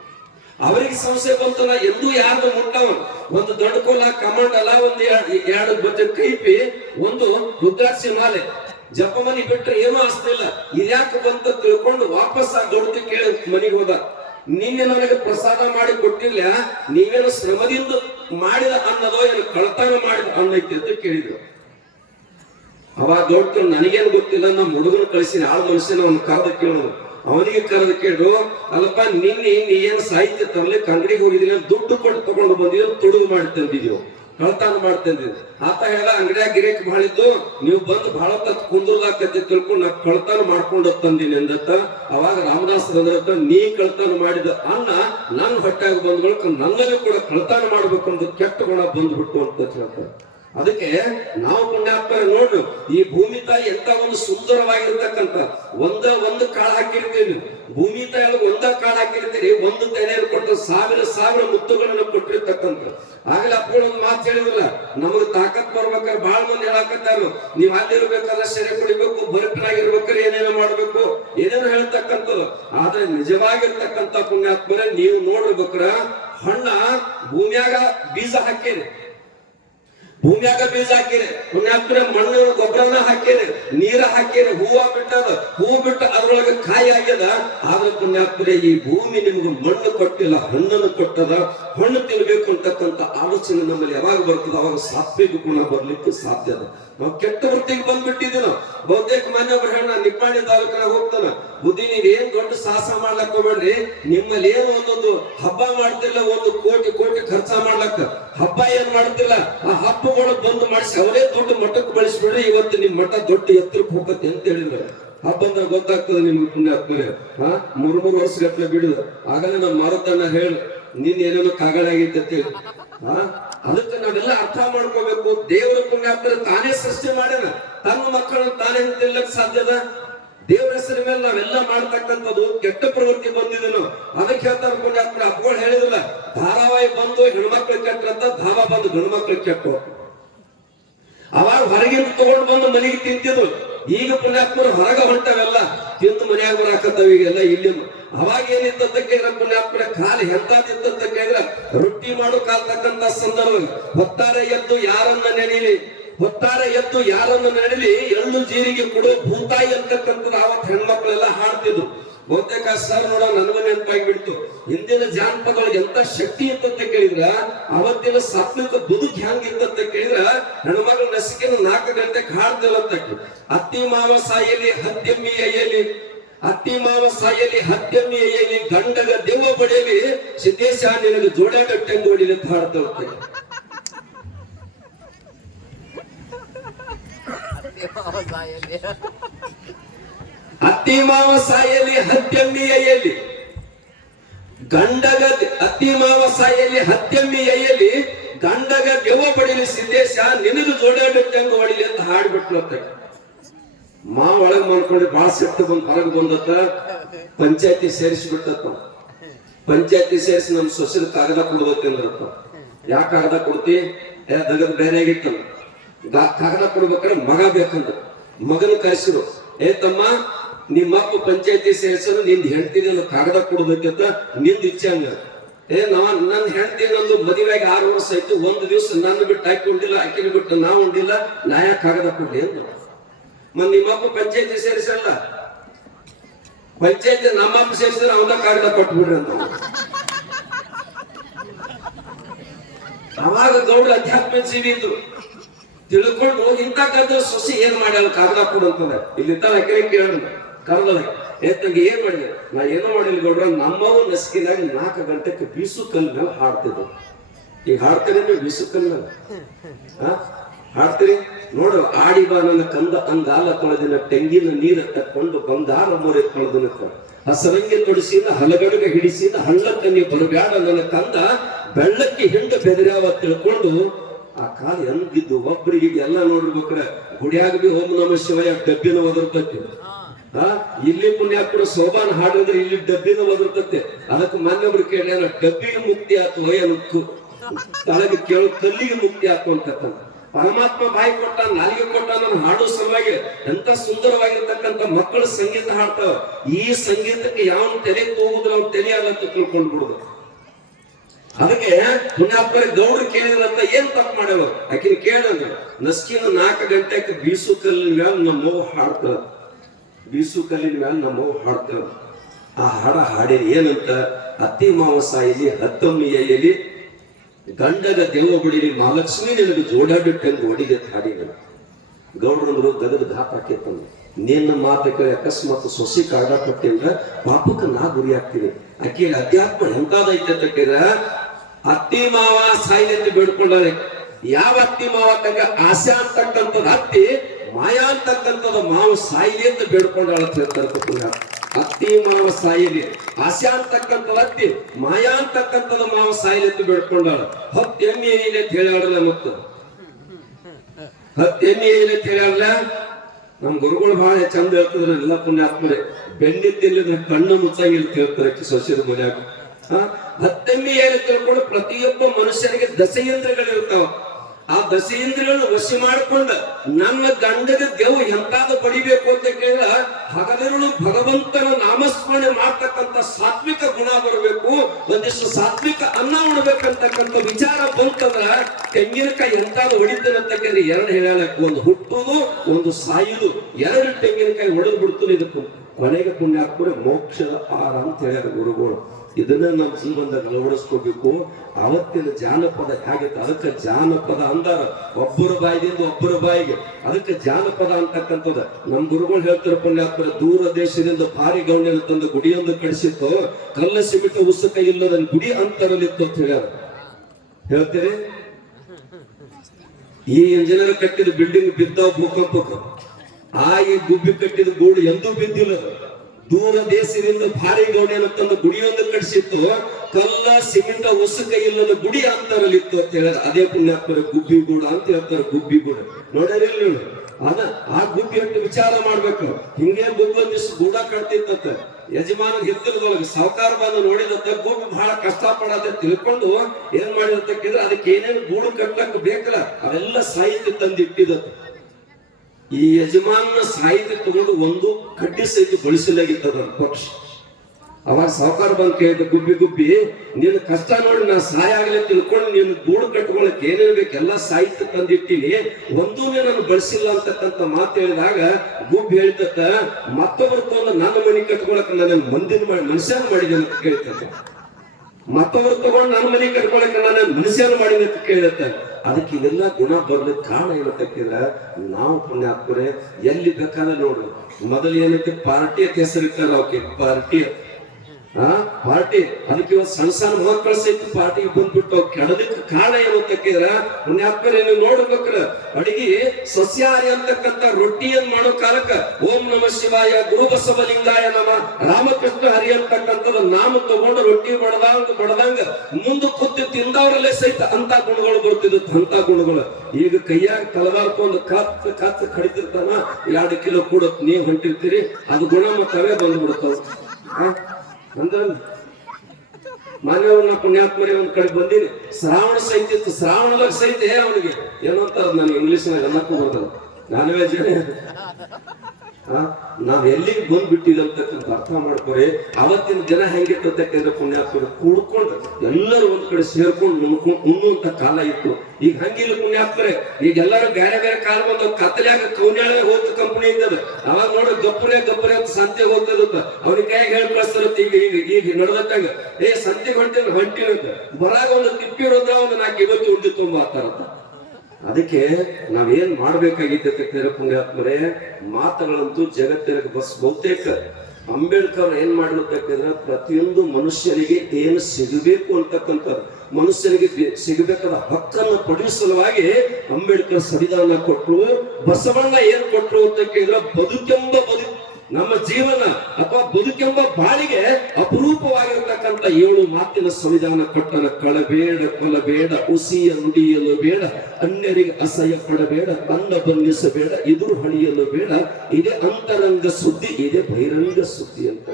ಅವರಿಗೆ ಸಂಶಯ ಬಂತಲ್ಲ, ಎಂದೂ ಯಾರ್ದು ಮುಟ್ಟವ ಒಂದು ದೊಡ್ಡ ಕೋಲ ಕಮಂಡಲ ಒಂದು ಎ- ಎರಡು ಬಜೆ ಕೈಪಿ, ಒಂದು ರುದ್ರಾಕ್ಷಿ ಮಾಲೆ. ಜಪಮನಿ ಬಿಟ್ರೆ ಏನೂ ಅಸ್ತಿಲ್ಲ ಇದ್ಯಾಕೆ ಬಂತ ತಿಳ್ಕೊಂಡು ವಾಪಸ್ ಆ ದೊಡ್ಡದು ಕೇಳಿ ಮನೆಗೆ ಹೋದ. ನಿನ್ನೆ ನನಗೆ ಪ್ರಸಾದ ಮಾಡಿ ಕೊಟ್ಟಿಲ್ಲ, ನೀವೇನು ಶ್ರಮದಿಂದ ಮಾಡಿದ ಅನ್ನದೋ ಏನು ಕಳ್ತನ ಮಾಡಿದ ಅನ್ನ ಅಂತ ಕೇಳಿದ್ರು. ಅವ ದೊಡ್ಡ ನನಗೇನು ಗೊತ್ತಿಲ್ಲ, ನಮ್ಮ ಹುಡುಗನ ಕಳಿಸಿನ ಆಳ್ ಮನುಷ್ಯನ ಅವ್ನು ಕರೆದು ಕೇಳೋದು ಅವನಿಗೆ ಕರೆದು ಕೇಳು ಅಲ್ಲಪ್ಪ, ನಿನ್ನೆ ನೀ ಏನು ಸಾಹಿತ್ಯ ತರಲಿಕ್ಕೆ ಅಂಗಡಿಗೆ ಹೋಗಿದ್ದೀನಿ ದುಡ್ಡು ಕೊಟ್ಟು ತಗೊಂಡು ಬಂದಿದ್ದೀವಿ ತುಡುಗು ಮಾಡಿ ತಂದಿದ್ಯೋ? ಕಳ್ತಾನ ಮಾಡ್ತೇನೆ. ಆತ ಹೇಳ ಅಂಗಡಿಯಾಗ ಗಿರೇಕ್ ಮಾಡಿದ್ದು ನೀವು ಬಂದು ಬಹಳ ತತ್ ಕುಂದ್ರದಾಕತ್ತೆ ತಿಳ್ಕೊಂಡು ನಾ ಕಳ್ತಾನ ಮಾಡ್ಕೊಂಡು ತಂದೀನಿ ಅಂದತ್ತ. ಅವಾಗ ರಾಮದಾಸ್ ಅಂದ್ರತ್ತ, ನೀ ಕಳ್ತಾನ ಮಾಡಿದ ಅನ್ನ ನನ್ನ ಹೊಟ್ಟಾಗ ಬಂದ್ ಬಳಿಕ ನನ್ನನ್ನು ಕೂಡ ಕಳ್ತಾನ ಮಾಡ್ಬೇಕು ಅಂತ ಕೆಟ್ಟ ಗುಣ ಬಂದ್ಬಿಟ್ಟು ಅಂತ ಹೇಳ್ತಾರೆ ಅದಕ್ಕೆ ನಾವು ಪುಣ್ಯಾತ್ಮರ ನೋಡು ಈ ಭೂಮಿ ತಾಯಿ ಎಂತ ಒಂದು ಸುಂದರವಾಗಿರ್ತಕ್ಕಂತ ಒಂದ ಒಂದು ಕಾಳು ಹಾಕಿರ್ತೀವಿ. ಭೂಮಿ ತಾಯಿ ಒಂದ ಕಾಳು ಹಾಕಿರ್ತೀರಿ, ಒಂದು ತೆನೆಯನ್ನು ಕೊಟ್ಟು ಸಾವಿರ ಸಾವಿರ ಮುತ್ತುಗಳನ್ನು ಕೊಟ್ಟಿರ್ತಕ್ಕಂಥ. ಆಗಲೇ ಅಪ್ಪಗಳು ಒಂದು ಮಾತು ಹೇಳಿದ್ರಲ್ಲ, ನಮಗೆ ತಾಕತ್ ಬರ್ಬೇಕಾದ್ರೆ ಬಹಳ ಮಂದಿ ಹೇಳಕತ್ತಾರು, ನೀವು ಅಲ್ಲಿರ್ಬೇಕಾದ್ರೆ ಸೆರೆ ಕುಡಿಬೇಕು ಬದುಕನಾಗಿರ್ಬೇಕಾದ್ರೆ ಏನೇನೋ ಮಾಡ್ಬೇಕು, ಏನೇನೋ ಹೇಳ್ತಕ್ಕಂಥದ್ದು. ಆದ್ರೆ ನಿಜವಾಗಿರ್ತಕ್ಕಂಥ ಪುಣ್ಯಾತ್ಮರೇ, ನೀವು ನೋಡ್ಬೇಕ್ರ ಹಣ್ಣ ಭೂಮಿಯಾಗ ಬೀಜ ಹಾಕಿರಿ. ಭೂಮಿಯಾಗ ಬೀಜ ಹಾಕಿರಿ. ಪುಣ್ಯಾತ್ಮರ ಮಣ್ಣು ಗೊಬ್ಬರನ ಹಾಕಿರಿ. ನೀರ ಹಾಕಿರಿ, ಹೂವ ಬಿಟ್ಟದ, ಹೂ ಬಿಟ್ಟು ಅದ್ರೊಳಗೆ ಕಾಯಿ ಆಗ್ಯದ. ಆದ್ರೆ ಪುಣ್ಯಾತ್ಮರೇ, ಈ ಭೂಮಿ ನಿಮ್ಗೆ ಮಣ್ಣು ಕೊಟ್ಟಿಲ್ಲ, ಹಣ್ಣನ್ನು ಕೊಟ್ಟದ. ಹಣ್ಣು ತಿನ್ಬೇಕು ಅಂತಕ್ಕಂಥ ಆಲೋಚನೆ ನಮ್ಮಲ್ಲಿ ಯಾವಾಗ ಬರ್ತದ ಅವಾಗ ಸಾತ್ವಿಕ ಗುಣ ಬರ್ಲಿಕ್ಕೆ ಸಾಧ್ಯ ಅದ. ನಾವು ಕೆಟ್ಟ ವೃತ್ತಿಗೆ ಬಂದ್ಬಿಟ್ಟಿದ್ದೀವಿ ನಾವು ಬಹುತೇಕ ಮನೆ ಒಬ್ರು ನಿಪ್ಪಾಣಿ ತಾಲೂಕಿನಾಗ ಹೋಗ್ತಾನ. ಬುದ್ಧಿ ನೀವ್ ಏನ್ ದೊಡ್ಡ ಸಾಹಸ ಮಾಡ್ಲಕ್ ಹೋಗ್ಬೇಡ್ರಿ. ನಿಮ್ಮಲ್ಲಿ ಏನು ಒಂದೊಂದು ಹಬ್ಬ ಮಾಡ್ತಿಲ್ಲ, ಒಂದು ಕೋಟಿ ಕೋಟಿ ಖರ್ಚ ಮಾಡ್ಲಕ್ಕ. ಹಬ್ಬ ಏನ್ ಮಾಡ್ತಿಲ್ಲ? ಆ ಹಬ್ಬಗಳು ಬಂದು ಮಾಡಿಸಿ ಅವರೇ ದುಡ್ಡು ಮಠಕ್ಕೆ ಬಳಸಿಬಿಡ್ರಿ, ಇವತ್ತು ನಿಮ್ ಮಠ ದೊಡ್ಡ ಎತ್ತರಕ್ಕೆ ಹೋಗತ್ತೆ ಅಂತ ಹೇಳಿದ್ರು ಹಬ್ಬ ಅಂದ್ರೆ ಗೊತ್ತಾಗ್ತದೆ ನಿಮ್ಗೆ ಪುಣ್ಯಾತ್ಮರೆ ಹಾ ಮೂರ್ ಮೂರು ವರ್ಷ ಗಟ್ಲೆ ಬಿಡುದು. ಆಗಲೇ ನಾನು ಮಾರುತಣ್ಣ ಹೇಳು, ನೀನ್ ಏನೇನೋ ಕಾಗಡ ಆಗೈತೆ ಅಂತ ಹೇಳಿ. ಹಾ ಅದಕ್ಕೆ ನಾವೆಲ್ಲ ಅರ್ಥ ಮಾಡ್ಕೋಬೇಕು. ದೇವರ ಪುಣ್ಯಾತ್ಮರ ತಾನೇ ಸೃಷ್ಟಿ ಮಾಡ್ಯಾನ. ತನ್ನ ಮಕ್ಕಳನ್ನ ತಾನೇ ತಿನ್ನಕ್ ಸಾಧ್ಯದ? ದೇವರ ಹೆಸರ ಮೇಲೆ ನಾವೆಲ್ಲ ಮಾಡ್ತಕ್ಕಂಥದ್ದು ಕೆಟ್ಟ ಪ್ರವೃತ್ತಿ ಬಂದಿದನು ಅದಕ್ಕೆ ಹೇಳ್ತಾರೆ ಪುಣ್ಯಾತ್ಮ ಅಪ್ಪಗಳು ಹೇಳಿದಿಲ್ಲ ಧಾರಾವಾಹಿ ಬಂದು ಹೆಣ್ಮಕ್ಳು ಕೆಟ್ಟಂತ ಧಾವ ಬಂದು ಗಂಡ್ಮಕ್ಳು ಕೆಟ್ಟು. ಅವಾಗ ಹೊರಗೆ ತಗೊಂಡು ಬಂದು ಮನೆಗೆ ತಿಂತಿದ್ರು. ಈಗ ಪುಣ್ಯಾತ್ಮರು ಹೊರಗ ಹೊಂಟವೆಲ್ಲ, ತಿಂದು ಮನ್ಯಾಗ ಬರಾಕತ್ತಾವ ಈಗೆಲ್ಲ ಇಲ್ಲಿ ಅವಾಗ ಏನಿತ್ತಂತ ಕೇಳಿದ್ರೆ ಪುಣ್ಯಾತ್ಮರ ಕಾಲು ಎಂತಾದಿತ್ತಂತ ಕೇಳಿದ್ರೆ ರೊಟ್ಟಿ ಮಾಡೋ ಕಾಲ್ತಕ್ಕಂತ ಸಂದರ್ಭ. ಹೊತ್ತಾರೆ ಎದ್ದು ಯಾರನ್ನ ನೆನೀಲಿ? ಹೊತ್ತಾರೆ ಎದ್ದು ಯಾರನ್ನ ನಡಲಿ, ಎಳ್ಳು ಜೀರಿಗೆ ಕೊಡೋ, ಭೂತಾಯಿ ಅಂತಕ್ಕಂಥದ್ದು ಅವತ್ತು ಹೆಣ್ಮಕ್ಳೆಲ್ಲ ಹಾಡ್ತಿದ್ರು. ಬಹುತೇಕ ಸರ್ ನೋಡ, ನನಗೂ ನೆನಪಾಗಿ ಬಿಡ್ತು ಹಿಂದಿನ ಜಾನಪದೊಳಗೆ ಎಂತ ಶಕ್ತಿ ಇತ್ತಂತ ಕೇಳಿದ್ರ? ಅವತ್ತಿನ ಸಾತ್ವಿಕ ಬದುಕು ಹೆಂಗಿತ್ತಂತ ಕೇಳಿದ್ರ? ಹೆಣ್ಮಗಳ ನಸಿಕೆನ ನಾಲ್ಕು ಗಂಟೆಗೆ ಹಾಡ್ತಿಲ್ಲಂತ ಅತ್ತಿ ಮಾವ ಸಾಯಲಿ ಹತ್ಯಮ್ಮಿ ಅಯ್ಯಲಿ, ಅತ್ತಿ ಮಾವ ಸಾಯಲಿ ಹತ್ಯಮ್ಮಿ ಅಯ್ಯಲಿ, ಗಂಡಗ ದೆವ್ವ ಬಡಿಯಲಿ ಸಿದ್ದೇಶ ನಿನಗೆ ಜೋಡೆ ಕಟ್ಟೆಂಗೋಡಿಲಿ ಅಂತ ಹಾಡ್ತಾ ಅತ್ತಿ ಮಾವ ಸಾಯಲಿ ಹತ್ಯಮ್ಮಿ ಅಯ್ಯಲಿ ಗಂಡಗ ಅತಿ ಮಾವ ಸಾಯಲಿ ಹತ್ಯಮ್ಮಿ ಅಯ್ಯಲಿ ಗಂಡಗ ದೆವ್ವ ಪಡೆಯಲಿ ಸಿದ್ದೇಶ, ನಿನಗೆ ಜೋಡಾಡಟ್ಟಂಗ ಹೊಡಿಲಿ ಅಂತ ಹಾಡ್ಬಿಟ್ಲು ಅಂತ ಮಾ ಒಳಗ್ ಮಾಡ್ಕೊಂಡು ಬಾಳ ಸಿಟ್ಟು ಬಂದ್ ಹೊರಗ್ ಬಂದತ್ತ. ಪಂಚಾಯತಿ ಸೇರಿಸ್ಬಿಟ್ಟತ್ತ ಪಂಚಾಯತಿ ಸೇರಿಸಿ ನಮ್ ಸೊಸೆದ ಕಾಗದ ಕೊಡ್ಬೇಕಂದ್ರಪ್ಪ. ಯಾಕೆ ಕಾಗದ ಕೊಡ್ತಿ? ಬೇರೆ ಆಗಿತ್ತು ಕಾಗದ ಕೊಡ್ಬೇಕಾದ್ರೆ ಮಗ ಬೇಕಂದ್ರು. ಮಗನ ಕರೆಸಿರು, ಏ ತಮ್ಮ ನಿಮ್ಮಪ್ಪ ಪಂಚಾಯತಿ ಸೇರಿಸಲು ನಿಂದ ಹೆಂಡತಿ ಕಾಗದ ಕೊಡ್ಬೇಕಂತ ನಿಂದ ಇಚ್ಛೆ ಹಂಗ. ಏ ನಾವ ನನ್ನ ಹೆಂಡತಿ ನಂದು ಮದುವೆಗೆ ಆರು ವರ್ಷ ಆಯ್ತು, ಒಂದು ದಿವಸ ನನ್ನ ಬಿಟ್ಟು ಹಾಕಿ ಉಂಡಿಲ್ಲ, ಆಕಿನ ಬಿಟ್ಟು ನಾವು ಉಂಡಿಲ್ಲ ನಾಯ ಕಾಗದ ಕೊಡ್ಲಿ ಅಂತ ಮತ್ ನಿಮ್ಮಪ್ಪ ಪಂಚಾಯತಿ ಸೇರಿಸಲ್ಲ ಪಂಚಾಯತಿ ನಮ್ಮಪ್ಪ ಸೇರಿಸಿದ್ರೆ ಅವನ ಕಾಗದ ಕೊಟ್ಬಿಡ್ರಿ ಅಂತ ಅವಾಗ ಗೌಡ್ರ ಅಧ್ಯಾತ್ಮ ಜೀವಿ ಇದ್ರು. ತಿಳ್ಕೊಂಡು ಇಂತಕ್ಕಂಥ ಸೊಸಿ ಏನ್ ಮಾಡ್ಯಾಳ ಕಾಗದ ಕೊಡಂತದ ಇಲ್ಲಿ ಕೆರೆ ಕೇಳ ಕರ್ದ ಏತಂಗೆ ಏನ್ ಮಾಡಿದೆ? ನಾ ಏನೋ ಮಾಡಿಲ್ಲ ಗೌಡ್ರ ನಮ್ಮವು ನಸಿಕಿನಾಗ ನಾಲ್ಕು ಗಂಟೆಗೆ ಬೀಸು ಕಲ್ ಮೇಲೆ ಈಗ ಹಾಡ್ತೀರಿ ನೀವು ಬೀಸು ಕಲ್ ಹಾ ಹಾಡ್ತೀರಿ? ನೋಡು, ಆಡಿ ಬಾ ನನ್ನ ಕಂದ ಅಂಗಾಲ ತೊಳೆದಿನ, ತೆಂಗಿನ ನೀರ ತಕ್ಕೊಂಡು ಬಂಗಾರ ಮೊರೆ ತೊಳೆದಿನ ಹಸರಂಗಿ ತೊಡಿಸಿದ, ಹಲಗಡಗ ಹಿಡಿಸಿದ ಹಳ್ಳ ಕನ್ನಿ ಬರಬ್ಯಾಡ ನನ್ನ ಕಂದ, ಬೆಳ್ಳಕ್ಕೆ ಹಿಂಡ ಬೆದರ್ಯಾವ ತಿಳ್ಕೊಂಡು ಆ ಕಾಲ ಎಲ್ಗಿದ್ದು ಒಬ್ರಿಗೆ ಎಲ್ಲ ನೋಡ್ಬೇಕ್ರೆ ಗುಡಿಯಾಗ ಬಿ ಓಂ ನಮ ಶಿವಾಯ ಡಬ್ಬಿನ ಒದರ್ತೈತಿ ಆ, ಇಲ್ಲಿ ಪುಣ್ಯಾತ್ಮರ ಸೋಬಾನ್ ಹಾಡಿದ್ರೆ ಇಲ್ಲಿ ಡಬ್ಬಿನ ಒದರ್ತೈತೆ ಅದಕ್ಕೆ ಮಾನ್ಯವ್ರು ಕೇಳ್ಯಾರ ಡಬ್ಬಿಗೆ ಮುಕ್ತಿ ಆತು ಏನು ತಳಗೆ ಕೇಳು, ಕಲ್ಲಿಗೆ ಮುಕ್ತಿ ಆತು ಅಂತ ಪರಮಾತ್ಮ ಬಾಯಿ ಕೊಟ್ಟ, ನಾಲಿಗೆ ಕೊಟ್ಟ ನನ್ನ ಹಾಡೋ ಸಲುವಾಗಿ ಎಂತ ಸುಂದರವಾಗಿರ್ತಕ್ಕಂಥ ಮಕ್ಕಳು ಸಂಗೀತ ಹಾಡ್ತಾವ. ಈ ಸಂಗೀತಕ್ಕೆ ಯಾವ ತಲೆ ತೋಗುದ್ರೆ ಅವ್ನ ತಲೆ ಅಲ್ಲ ಅಂತ ತಿಳ್ಕೊಂಡ್ ಬಿಡುದು ಅದಕ್ಕೆ ಪುಣ್ಯಾತ್ಮರ ಗೌಡ್ರು ಕೇಳಿದ್ರಂತ ಏನ್ ತಪ್ಪು ಮಾಡ್ಯಾವ ಆಕಿನ ಕೇಳಂದ್ರ ನಸ್ಕಿನ ನಾಲ್ಕು ಗಂಟೆಗೆ ಬೀಸು ಕಲ್ಲಿನ ಮ್ಯಾಲ ನಮ್ಮವ್ವ ಹಾಡ್ತ ಬೀಸು ಕಲ್ಲಿನ ಮ್ಯಾಲ ನಮ್ಮವ್ವ ಹಾಡ್ತ ಆ ಹಾಡ ಹಾಡಿ ಏನಂತ? ಅತ್ತಿ ಮಾವ ಸಾಯಿಲಿ ಗಂಡದ ದೇವ ಬಳಿಲಿ ಮಹಾಲಕ್ಷ್ಮಿ ನಿನಗೆ ಜೋಡಾಡಿಟ್ಟಂಗೆ ಹಾಡಿ ಹಾಡಿನ ಗೌಡ್ರಂದ್ರು ಗದಗ ಧಾಪ ಹಾಕಿತ್ತಂದ್ರು ನಿನ್ನ ಮಾತಕ್ಕೆ ಅಕಸ್ಮಾತ್ ಸೊಸಿ ಕಾಡಾಪಟ್ಟಿಂದ್ರ ಪಾಪಕ್ಕೆ ನಾ ಗುರಿ ಆಗ್ತೀನಿ. ಆಕೆ ಅಧ್ಯಾತ್ಮ ಎಂತಾದೈತೆ ಅಂತ ಕೇಳಿದ್ರ, ಅತ್ತಿ ಮಾವ ಸಾಯಿಲಿ ಅಂತ ಬೇಡ್ಕೊಂಡಾರೆ ಯಾವ ಅತ್ತಿ ಮಾವ ತಂಗ ಆಸೆ ಅಂತಕ್ಕಂಥದ್ದು ಅತ್ತಿ, ಮಾಯಾ ಅಂತಕ್ಕಂಥದ್ದು ಮಾವ ಸಾಯಿಲಿ ಅಂತ ಬೇಡ್ಕೊಂಡಾಳ ಅಂತ ಹೇಳ್ತಾರೆ. ಅತ್ತಿ ಮಾವ ಸಾಯಿಲಿ, ಆಸೆ ಅಂತಕ್ಕಂಥದ್ದು ಅತ್ತಿ, ಮಾಯಾ ಅಂತಕ್ಕಂಥದ್ದು ಮಾವ ಸಾಯಿಲಿ ಅಂತ ಬೇಡ್ಕೊಂಡಾಳ ಹತ್ತು ಎಮ್ಮೆ ಏನಿದೆ ಅಂತ ಹೇಳಾಡಲ್ಲ ಮತ್ತು? ಹತ್ತು ಎಣ್ಣೆ ಅಂತ ತಿಳಿಯಲ್ಲ ನಮ್ ಗುರುಗಳು ಬಹಳ ಚಂದ ಹೇಳ್ತಿದ್ರು ಎಲ್ಲ ಪುಣ್ಯಾತ್ಮರೇ. ಬೆಂಡಿದ್ದಿಲ್ಲ ಕಣ್ಣು ಮುಚ್ಚಂಗಿಲ್ಲ ತಿಳ್ತಾರೆ ಸಸ್ಯದ ಮನ್ಯಾಗ. ಹತ್ತೆಮ್ಮೆ ಏನು ತಿಳ್ಕೊಂಡು ಪ್ರತಿಯೊಬ್ಬ ಮನುಷ್ಯನಿಗೆ ದಶೇಂದ್ರಗಳಿರ್ತಾವ. ಆ ದಸೇಂದ್ರಿಯನ್ನು ವಶಿ ಮಾಡಿಕೊಂಡ ನನ್ನ ಗಂಡದ ದೇವ್ ಎಂತಾದ ಪಡಿಬೇಕು ಅಂತ ಕೇಳ ಹಗಲಿರುಳು ಭಗವಂತನ ನಾಮಸ್ಮರಣೆ ಮಾಡ್ತಕ್ಕಂತ ಸಾತ್ವಿಕ ಗುಣ ಬರಬೇಕು, ಒಂದಿಷ್ಟು ಸಾತ್ವಿಕ ಅನ್ನ ಉಣ್ಬೇಕಂತಕ್ಕಂಥ ವಿಚಾರ ಬಂತಂದ್ರ ತೆಂಗಿನಕಾಯಿ ಎಂತಾದ ಹೊಡಿತಾನಂತ ಕೇಳಿ ಎರಡು ಹೇಳ ಒಂದು ಹುಟ್ಟುದು, ಒಂದು ಸಾಯುದು, ಎರಡು ತೆಂಗಿನಕಾಯಿ ಹೊಡೆದು ಬಿಡ್ತು ಇದಕ್ಕೂ. ಕೊನೆಗೆ ಪುಣ್ಯಾತ್ಮರೆ ಮೋಕ್ಷದ ಆರ ಅಂತ ಹೇಳ್ಯಾರ ಗುರುಗಳು. ಇದನ್ನ ನಮ್ಮ ಜೀವನದಾಗ ಅಳವಡಿಸ್ಕೋಬೇಕು. ಅವತ್ತಿನ ಜಾನಪದ ಹೇಗಿತ್ತು? ಅದಕ್ಕೆ ಜಾನಪದ ಅಂದಾರ. ಒಬ್ಬರ ಬಾಯಿದಿಂದ ಒಬ್ಬರ ಬಾಯಿಗೆ. ಅದಕ್ಕೆ ಜಾನಪದ ಅಂತಕ್ಕಂಥದ್ದು. ನಮ್ಮ ಗುರುಗಳು ಹೇಳ್ತಾರೆ ಪುಣ್ಯಾತ್ಮರ ದೂರ ದೇಶದಿಂದ ಭಾರಿ ಗೌಣ್ಯನ ತಂದು ಗುಡಿಯೊಂದು ಕಳಿಸಿತ್ತು ಕಲ್ಲ ಸಿಮಿಟ ಉಸುಕ ಇಲ್ಲದ ಗುಡಿ ಅಂತರಲ್ಲಿತ್ತು ಅಂತ ಹೇಳ್ಯಾರ. ಹೇಳ್ತೀರಿ? ಈ ಇಂಜಿನಿಯರ್ ಕಟ್ಟಿದ ಬಿಲ್ಡಿಂಗ್ ಬಿದ್ದಾವ ಭೂಕಂಪಕ್ಕೆ. ಆ ಈ ಗುಬ್ಬಿ ಕಟ್ಟಿದ ಗೂಡು ಎಂದೂ ಬಿದ್ದಿಲ್ಲ. ದೂರ ದೇಶದಿಂದ ಭಾರಿ ಗೌಣಿಯನ್ನು ತಂದು ಗುಡಿಯೊಂದು ಕಟ್ಟಿಸಿತ್ತು ಕಲ್ಲ, ಸಿಮೆಂಟ ಉಸುಕ ಇಲ್ಲದ ಗುಡಿ ಅಂತರಲ್ಲಿತ್ತು ಅಂತ ಹೇಳ ಅದೇ ಗುಬ್ಬಿ ಗೂಡು ಅಂತ ಹೇಳ್ತಾರೆ, ಗುಬ್ಬಿ ಗೂಡು. ನೋಡ್ಯಾರಿಲ್ಲ ನೀವು ಅದ ಆ ಗುಬ್ಬಿ ಅಂತ ವಿಚಾರ ಮಾಡ್ಬೇಕು. ಹಿಂಗೆ ಗುಬ್ಬಿ ಗೂಡ ಕಟ್ತಿತ್ತ ಯಜಮಾನ ಹಿತ್ತಲದೊಳಗೆ ಸಾವುಕಾರ ಬಂದು ನೋಡಿದಂತ ಗುಬ್ಬಿ ಬಹಳ ಕಷ್ಟ ಪಡತ್ತೆ ತಿಳ್ಕೊಂಡು ಏನ್ ಮಾಡಿರ್ತಕ್ಕಿದ್ರೆ ಅದಕ್ಕೆ ಏನೇನು ಗೂಡು ಕಟ್ಟಕ್ ಬೇಕಲ್ಲ, ಅವೆಲ್ಲ ಸಾಹಿತ್ಯ ತಂದು ಇಟ್ಟಿದತ್ತ ಈ ಯಜಮಾನ ಸಾಹಿತ್ಯ ತಗೊಂಡು ಒಂದು ಕಡ್ಡಿ ಸಹಿತ ಬಳಸಲಾಗಿತ್ತದ ಪಕ್ಷ. ಅವಾಗ ಸಹಕಾರ ಬಂದ್ ಕೇಳಿದ, ಗುಬ್ಬಿ ಗುಬ್ಬಿ, ನಿನ್ನ ಕಷ್ಟ ನೋಡಿ ನಾ ಸಹಾಯ ಆಗ್ಲಿ ತಿಳ್ಕೊಂಡು ನಿನ್ನ ಗೂಡು ಕಟ್ಕೊಳಕ್ ಏನೇನ್ ಬೇಕು ಎಲ್ಲ ಸಾಹಿತ್ಯ ತಂದಿಟ್ಟಿನಿ, ಒಂದೂ ನಾನು ಬಳಸಿಲ್ಲ ಅಂತಕ್ಕಂತ ಮಾತು ಹೇಳಿದಾಗ, ಗುಬ್ಬಿ ಹೇಳ್ತತ್ತ ಮತ್ತೊಬ್ಬರು ತಗೊಂಡು ನನ್ನ ಮನೆ ಕಟ್ಕೊಳಕ್ ನನ್ನ ಮಂದಿನ ಮನುಷ್ಯನ ಮಾಡಿದೆ ಅಂತ ಕೇಳ್ತಕ್ಕ. ಮತ್ತೊಬ್ಬರು ತಗೊಂಡು ನನ್ನ ಮನೆ ಕಟ್ಕೊಳಕ್ ನನ್ನ ಮನುಷ್ಯನ ಮಾಡಿದೆ ಅಂತ ಕೇಳಿದತ್ತ ಅದಕ್ಕೆ ಇದೆಲ್ಲ ಗುಣ ಬರ್ಲಿಕ್ಕೆ ಕಾರಣ ಏನಂತಕ್ಕಿದ್ರ ನಾವು ಪುಣ್ಯಾತ್ಮರೆ ಎಲ್ಲಿ ಬೇಕಾದ್ರೆ ನೋಡ್ರಿ ಮೊದಲು ಏನೈತಿ ಪಾರ್ಟಿ ಅಂತ ಹೆಸರಿಟ್ಟಾರ ಅವಕ್ಕೆ ಪಾರ್ಟಿ ಆ, ಪಾರ್ಟಿ, ಅದಕ್ಕೆ ಇವತ್ತು ಸಣ್ಣ ಸಣ್ಣ ಮಕ್ಕಳ ಸಹಿತ ಪಾರ್ಟಿಗೆ ಬಂದ್ಬಿಟ್ಟು ಕೆಡದಕ್ಕೆ ಕಾರಣ ಏನು ಅಂತಕ್ಕಿದ್ರ ಪುಣ್ಯಾತ್ಮರೆ ನೋಡ್ಬೇಕ್ರ, ಅಡಿಗೆ ಸಸ್ಯಾಹಾರಿ ಅಂತಕ್ಕಂಥ ರೊಟ್ಟಿಯನ್ನ ಮಾಡೋ ಕಾಲಕ್ಕ? ಓಂ ನಮ ಶಿವಾಯ ಗುರು ಬಸವಲಿಂಗಾಯ ನಮ. ರಾಮಕೃಷ್ಣ ಹರಿ ಅಂತಕ್ಕಂಥದ್ದು ನಾಮ ತಗೊಂಡು ರೊಟ್ಟಿ ಬಡದಂಗ ಬಡದಂಗ ಮುಂದೆ ಕುತ್ತಿ ತಿಂದವರಲ್ಲೇ ಸಹಿತ ಅಂತ ಗುಣಗಳು ಬರ್ತಿದ್ವು ಅಂತ ಗುಣಗಳು. ಈಗ ಕೈಯಾಗ ತಲವಾರ್ಕೊಂಡು ಕಾತ್ ಕಾತ್ ಕಡಿತಿರ್ತಾನ, ಎರಡು ಕಿಲೋ ಕೂಡ ನೀವ್ ಹೊಂಟಿರ್ತೀರಿ, ಅದು ಗುಣ ಮತ್ತವೇ ಬಂದ್ಬಿಡ್ತಾವ ಅಂದ್ರೆ ಮಾನ್ಯವ್ರನ್ನ ಪುಣ್ಯಾತ್ಮರಿ ಒಂದ್ ಕಡೆ ಬಂದೀನಿ ಶ್ರಾವಣ ಸಹಿತ ಇತ್ತು. ಶ್ರಾವಣದಾಗ ಸಹಿತ ಅವನಿಗೆ. ಏನಂತ ಅಂತಾರ ನಾನು ಇಂಗ್ಲಿಷ್ನಾಗ ಅನ್ನಕ್ಕೂ ಬರ್ತದ ನಾನ್ ವೆಜ್ ನಾವ್ ಎಲ್ಲಿಗೆ ಅಂತಕ್ಕಂಥ ಅರ್ಥ ಮಾಡ್ಕೊರಿ ಅವತ್ತಿನ ಜನ ಹೆಂಗಿರ್ತಕ್ಕಂದ್ರೆ ಪುಣ್ಯಾತ್ಮರು ಕೂಡ್ಕೊಂಡು ಎಲ್ಲರೂ ಒಂದ್ ಕಡೆ ಸೇರ್ಕೊಂಡು ನುಣ್ಕೊಂಡು ಉಣ್ಣುವಂತ ಕಾಲ ಇತ್ತು. ಈಗ ಹಂಗಿಲ್ಲ ಪುಣ್ಯಾತ್ಮರೆ. ಈಗ ಎಲ್ಲರೂ ಬೇರೆ ಬೇರೆ ಕಾಲ ಬಂದು ಕತ್ತಲ್ಯಾಗ ಕೌನ್ಯಾಳ ಹೋದ ಕಂಪನಿ ಇದ್ದದ ಅವಾಗ ನೋಡು ಗಪ್ಪರೆ ಗಪ್ಪರೆ ಅಂತ ಸಂತೆ ಹೋಗ್ತದಂತ ಅವ್ರಿಗೆ ಕೈ ಹೇಳಿ ಈಗ ಈಗ ಈಗ ನಡೆದತ್ತಾಗ. ಏ ಸಂತೆಗೆ ಹೊಂಟಿನ ಹೊಂಟಿನಂತ ಬರಾಗ ಒಂದು ತಿಪ್ಪಿರೋದ್ರ ಒಂದು ನಾಲ್ಕು ಇವತ್ತು ಉಂಡಿ ತುಂಬಾತಾರಂತ ಅದಕ್ಕೆ ನಾವೇನ್ ಮಾಡ್ಬೇಕಾಗಿತ್ತು ಪುಣ್ಯಾತ್ಮರೇ, ಮಾತುಗಳಂತೂ ಜಗತ್ತಿನ ಬಸ್ ಬಹುತೇಕ. ಅಂಬೇಡ್ಕರ್ ಏನ್ ಅಂತಂದ್ರೆ ಪ್ರತಿಯೊಂದು ಮನುಷ್ಯನಿಗೆ ಏನು ಸಿಗಬೇಕು ಅಂತಕ್ಕಂಥದ್ದು. ಮನುಷ್ಯನಿಗೆ ಸಿಗಬೇಕಾದ ಹಕ್ಕನ್ನು ಪಡೆಯುವ ಸಲುವಾಗಿ ಅಂಬೇಡ್ಕರ್ ಸಂವಿಧಾನ ಕೊಟ್ಟರು, ಬಸವಣ್ಣ ಏನ್ ಕೊಟ್ಟರು ಅಂತ ಕೇಳಿದ್ರೆ ಬದುಕೆಂಬ ಬದುಕು. ನಮ್ಮ ಜೀವನ ಅಥವಾ ಬದುಕೆಂಬ ಬಾಳಿಗೆ ಅಪರೂಪವಾಗಿರ್ತಕ್ಕಂಥ ಏಳು ಮಾತಿನ ಸಂವಿಧಾನ ಕಟ್ಟನ ಕಳಬೇಡ, ಕೊಲಬೇಡ, ಉಸಿಯ ನುಡಿಯಲು ಬೇಡ, ಅನ್ಯರಿಗೆ ಅಸಹ್ಯ ಪಡಬೇಡ ತಂಡ ಬಂಧಿಸಬೇಡ, ಎದುರು ಹಣಿಯಲು ಬೇಡ. ಇದೇ ಅಂತರಂಗ ಸುದ್ದಿ, ಇದೇ ಬಹಿರಂಗ ಸುದ್ದಿ ಅಂತ.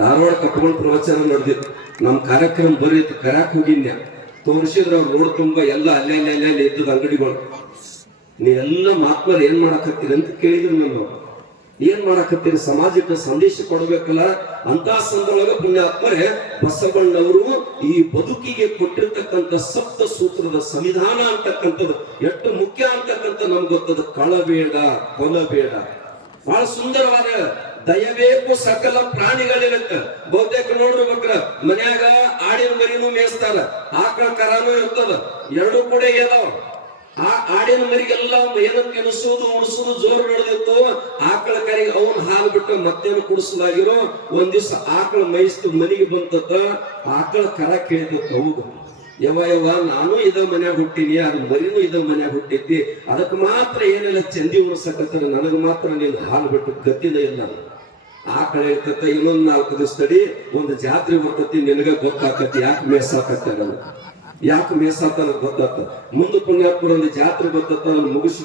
ಧಾರವಾಡ ಕಟ್ಕೊಂಡು ಪ್ರವಚನ ನಡೆದಿತ್ತು ನಮ್ಮ ಕಾರ್ಯಕ್ರಮ ಬರೀತು ಕರಾಕ್ ಹೋಗಿನ್ಯ ತೋರಿಸಿದ್ರ ಅವ್ರು ರೋಡ್ ತುಂಬ, ಎಲ್ಲ ಅಲ್ಲೇ ಅಲ್ಲೇ ಅಲ್ಲೇ ಅಲ್ಲೇ ಇದ್ದದ ಅಂಗಡಿಗಳು. ನೀವೆಲ್ಲ ಮಹಾತ್ಮರು ಏನ್ ಮಾಡಕತ್ತೀರಿ ಅಂತ ಕೇಳಿದ್ರು ನಾನು ಏನ್ ಮಾಡಕತ್ತೀರಿ? ಸಮಾಜಕ್ಕೆ ಸಂದೇಶ ಕೊಡಬೇಕಲ್ಲ? ಅಂತ ಸಂದರ್ಭ ಪುಣ್ಯಾತ್ಮರೇ, ಬಸವಣ್ಣವರು ಈ ಬದುಕಿಗೆ ಕೊಟ್ಟಿರ್ತಕ್ಕಂಥ ಸಪ್ತ ಸೂತ್ರದ ಸಂವಿಧಾನ ಅಂತಕ್ಕಂಥದ್ದು, ಎಷ್ಟು ಮುಖ್ಯ ಅಂತಕ್ಕಂಥ ನಮ್ಗೆ ಗೊತ್ತದ? ಕಳಬೇಡ, ಕೊಲಬೇಡ. ಬಹಳ ಸುಂದರವಾದ, ದಯಬೇಕು ಸಕಲ ಪ್ರಾಣಿಗಳಿರತ್ತ. ಬಹುತೇಕ ನೋಡ್ಬೇಕ್ರ ಮನ್ಯಾಗ ಆಡಿನ ಮರಿನೂ ಮೇಯಿಸ್ತಾರ. ಆಕಳ ಕರಾನು ಇರ್ತದ. ಎರಡೂ ಕೂಡ ಇದಾವ ಆ ಆಡಿನ ಮರಿಗೆಲ್ಲ ಏನಕ್ಕೆ ಎನಿಸೋದು ಉಣಿಸೋದು, ಜೋರು ನಡೆದಿತ್ತು, ಆಕಳ ಕರಿಗೆ ಅವನ್ ಹಾಲು ಬಿಟ್ಟು ಮತ್ತೇನು ಕುಡಿಸಲಾಗಿರೋ, ಒಂದ್ ಆಕಳ ಮೈಸ್ತು ಮನೆಗೆ ಬಂತತ್ತ ಆಕಳ ಕರ ಕೇಳಿದತ್ತ ಹೌದು. ಯವ ಯವ ನಾನು ಇದ ಮನ್ಯಾಗ ಹುಟ್ಟಿನಿ, ಅದು ಮರಿನೂ ಇದ ಮನ್ಯಾಗ ಹುಟ್ಟಿದ್ದಿ. ಅದಕ್ಕೆ ಮಾತ್ರ ಏನೆಲ್ಲ ಚಂದಿ ಉಣಿಸಕತ್ತಾರ, ನನಗೆ ಮಾತ್ರ ನೀನು ಹಾಲು ಬಿಟ್ಟು ಗತಿದ ಇಲ್ಲ. ಆಕಳ ಇರ್ತತ್ತ ಇನ್ನೊಂದ್ ನಾಲ್ಕು ದಿವಸ ತಡಿ, ಒಂದು ಜಾತ್ರೆ ಬರ್ತೈತಿ, ನಿನಗ ಗೊತ್ತಾಕತಿ, ಯಾಕೆ ಮೇಸಾಕತ್ತ ಯಾಕೆ ಮೇಸಾತ ಗೊತ್ತಾತ ಮುಂದೆ ಪುಣ್ಯಾತ್ಮರ ಒಂದು ಜಾತ್ರೆ ಗೊತ್ತತ್ತ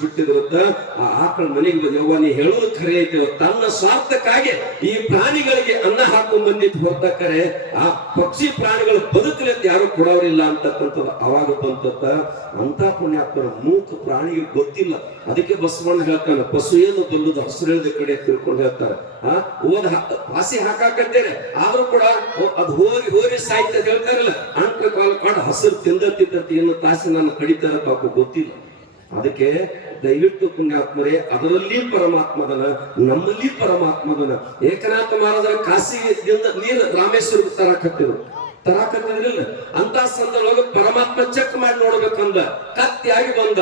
ಬಿಟ್ಟಿದ್ರತ್ತ ಆ ಆಕಳ ಮನೆಗೆ ಬಂದ ಯವ್ವ ಖರೆ ಐತಿ ತನ್ನ ಸ್ವಾರ್ಥಕ್ಕಾಗಿ ಈ ಪ್ರಾಣಿಗಳಿಗೆ ಅನ್ನ ಹಾಕೊಂಡ್ ಬಂದಿದ್ದು ಹೊರತಕ್ಕರೆ ಆ ಪಕ್ಷಿ ಪ್ರಾಣಿಗಳು ಬದುಕಲಿ ಅಂತ ಯಾರು ಕೊಡೋರಿಲ್ಲ ಅಂತಕ್ಕಂಥದ್ದು ಅವಾಗ ಬಂತತ್ತ. ಅಂತ ಪುಣ್ಯಾತ್ಮರ ಮೂಕ ಪ್ರಾಣಿಗೆ ಗೊತ್ತಿಲ್ಲ. ಅದಕ್ಕೆ ಬಸವಣ್ಣ ಹೇಳ್ತಾನೆ, ಪಶು ಏನು ಬಲ್ಲುದು? ಹಸಿರಿಳದ ಕಡೆ ತಿಳ್ಕೊಂಡು ಹೇಳ್ತಾರೆ. ಆ ಓದ್ ಹಾಸಿ ಹಾಕಾಕತ್ತೇನೆ. ಆದ್ರೂ ಕೂಡ ಅದು ಹೋರಿ ಹೋರಿ ಸಾಯ್ತದೆ ಹೇಳ್ತಾರಲ್ಲ ಅಂತ ಕಾಲ ಕಾಡು ಹಸಿರು ತಿಂದತ್ತಿದ್ದತಿ ಏನು ತಾಸಿ ನಾನು ಕಡಿತಾರ ಪಾಪ ಗೊತ್ತಿಲ್ಲ. ಅದಕ್ಕೆ ದಯವಿಟ್ಟು ಪುಣ್ಯಾತ್ಮರೇ ಅದರಲ್ಲಿ ಪರಮಾತ್ಮದನ ನಮ್ಮಲ್ಲಿ ಪರಮಾತ್ಮದನ, ಏಕನಾಥ ಮಹಾರಾಜರ ಕಾಸಿದಿಂದ ನೀರು ರಾಮೇಶ್ವರ ತರಕತ್ತಿರು ತರಾಕತ್ತಿದ್ರಿಲ್ಲ ಅಂತ ಸಂದರ್ಭ ಪರಮಾತ್ಮ ಚೆಕ್ ಮಾಡಿ ನೋಡ್ಬೇಕಂದ. ಕತ್ತಿಯಾಗಿ ಬಂದ.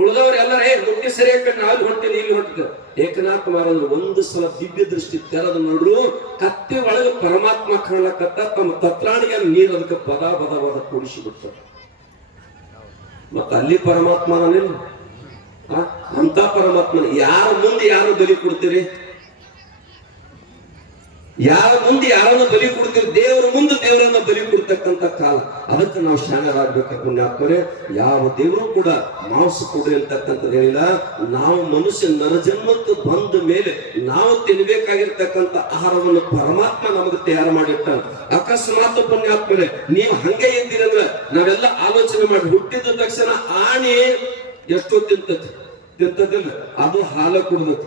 ಉಳಿದವ್ರು ಎಲ್ಲರ, ಏ ಮುಟ್ಟಿ ಸರಿಯಾಗಿ ನಾವು ಹೊಂಟೀನಿ ಇಲ್ಲಿ ಹೊಂಟಿದ್ದೆ ಏಕನಾಥ ಮಹಾರಾಜರು ಒಂದು ಸಲ ದಿವ್ಯ ದೃಷ್ಟಿ ತೆರೆದು ನೋಡ್ರು. ಕತ್ತಿ ಒಳಗೆ ಪರಮಾತ್ಮ ಕಾಣಕತ್ತ ತಮ್ಮ ತತ್ರಾಣಿಗೆ ನೀರು ಅದಕ್ಕೆ ಪದ ಪದ ಪದ ಕೂಡಿಸಿ ಬಿಡ್ತಾರೆ. ಮತ್ತ ಅಲ್ಲಿ ಪರಮಾತ್ಮನಿಲ್ಲ? ಅಂತ ಪರಮಾತ್ಮನ ಯಾರ ಮುಂದೆ ಯಾರು ಬಲಿ ಕೊಡ್ತೀರಿ ಯಾರ ಮುಂದೆ ಯಾರನ್ನ ಬಲಿ ಕೊಡ್ತೀವಿ ದೇವರ ಮುಂದೆ ದೇವರನ್ನ ಬಲಿ ಕೊಡ್ತಕ್ಕಂತ ಕಾಲ. ಅದಕ್ಕೆ ನಾವು ಶಾಣರಾಗ್ಬೇಕು ಪುಣ್ಯಾತ್ಮರೇ? ಯಾವ ದೇವರು ಕೂಡ ಮಾಂಸ ಕೊಡ್ರಿ ಅಂತಕ್ಕಂಥದ್ದು ಹೇಳಿಲ್ಲ. ನಾವು ಮನುಷ್ಯ ನರಜನ್ಮಕ್ಕೆ ಬಂದ ಮೇಲೆ ನಾವು ತಿನ್ಬೇಕಾಗಿರ್ತಕ್ಕಂಥ ಆಹಾರವನ್ನು ಪರಮಾತ್ಮ ನಮಗೆ ತಯಾರು ಮಾಡಿಟ್ಟ ಅಕಸ್ಮಾತ್ ಪುಣ್ಯಾತ್ಮರೇ, ನೀವು ಹಂಗೆ ಇದ್ದೀರಂದ್ರೆ ನಾವೆಲ್ಲ ಆಲೋಚನೆ ಮಾಡಿ ಹುಟ್ಟಿದ ತಕ್ಷಣ ಆನೆ ಎಷ್ಟೋ ತಿಂತದ್ದು ತಿಂತದಿಲ್ಲ, ಅದು ಹಾಲ ಕುಡ್ದತಿ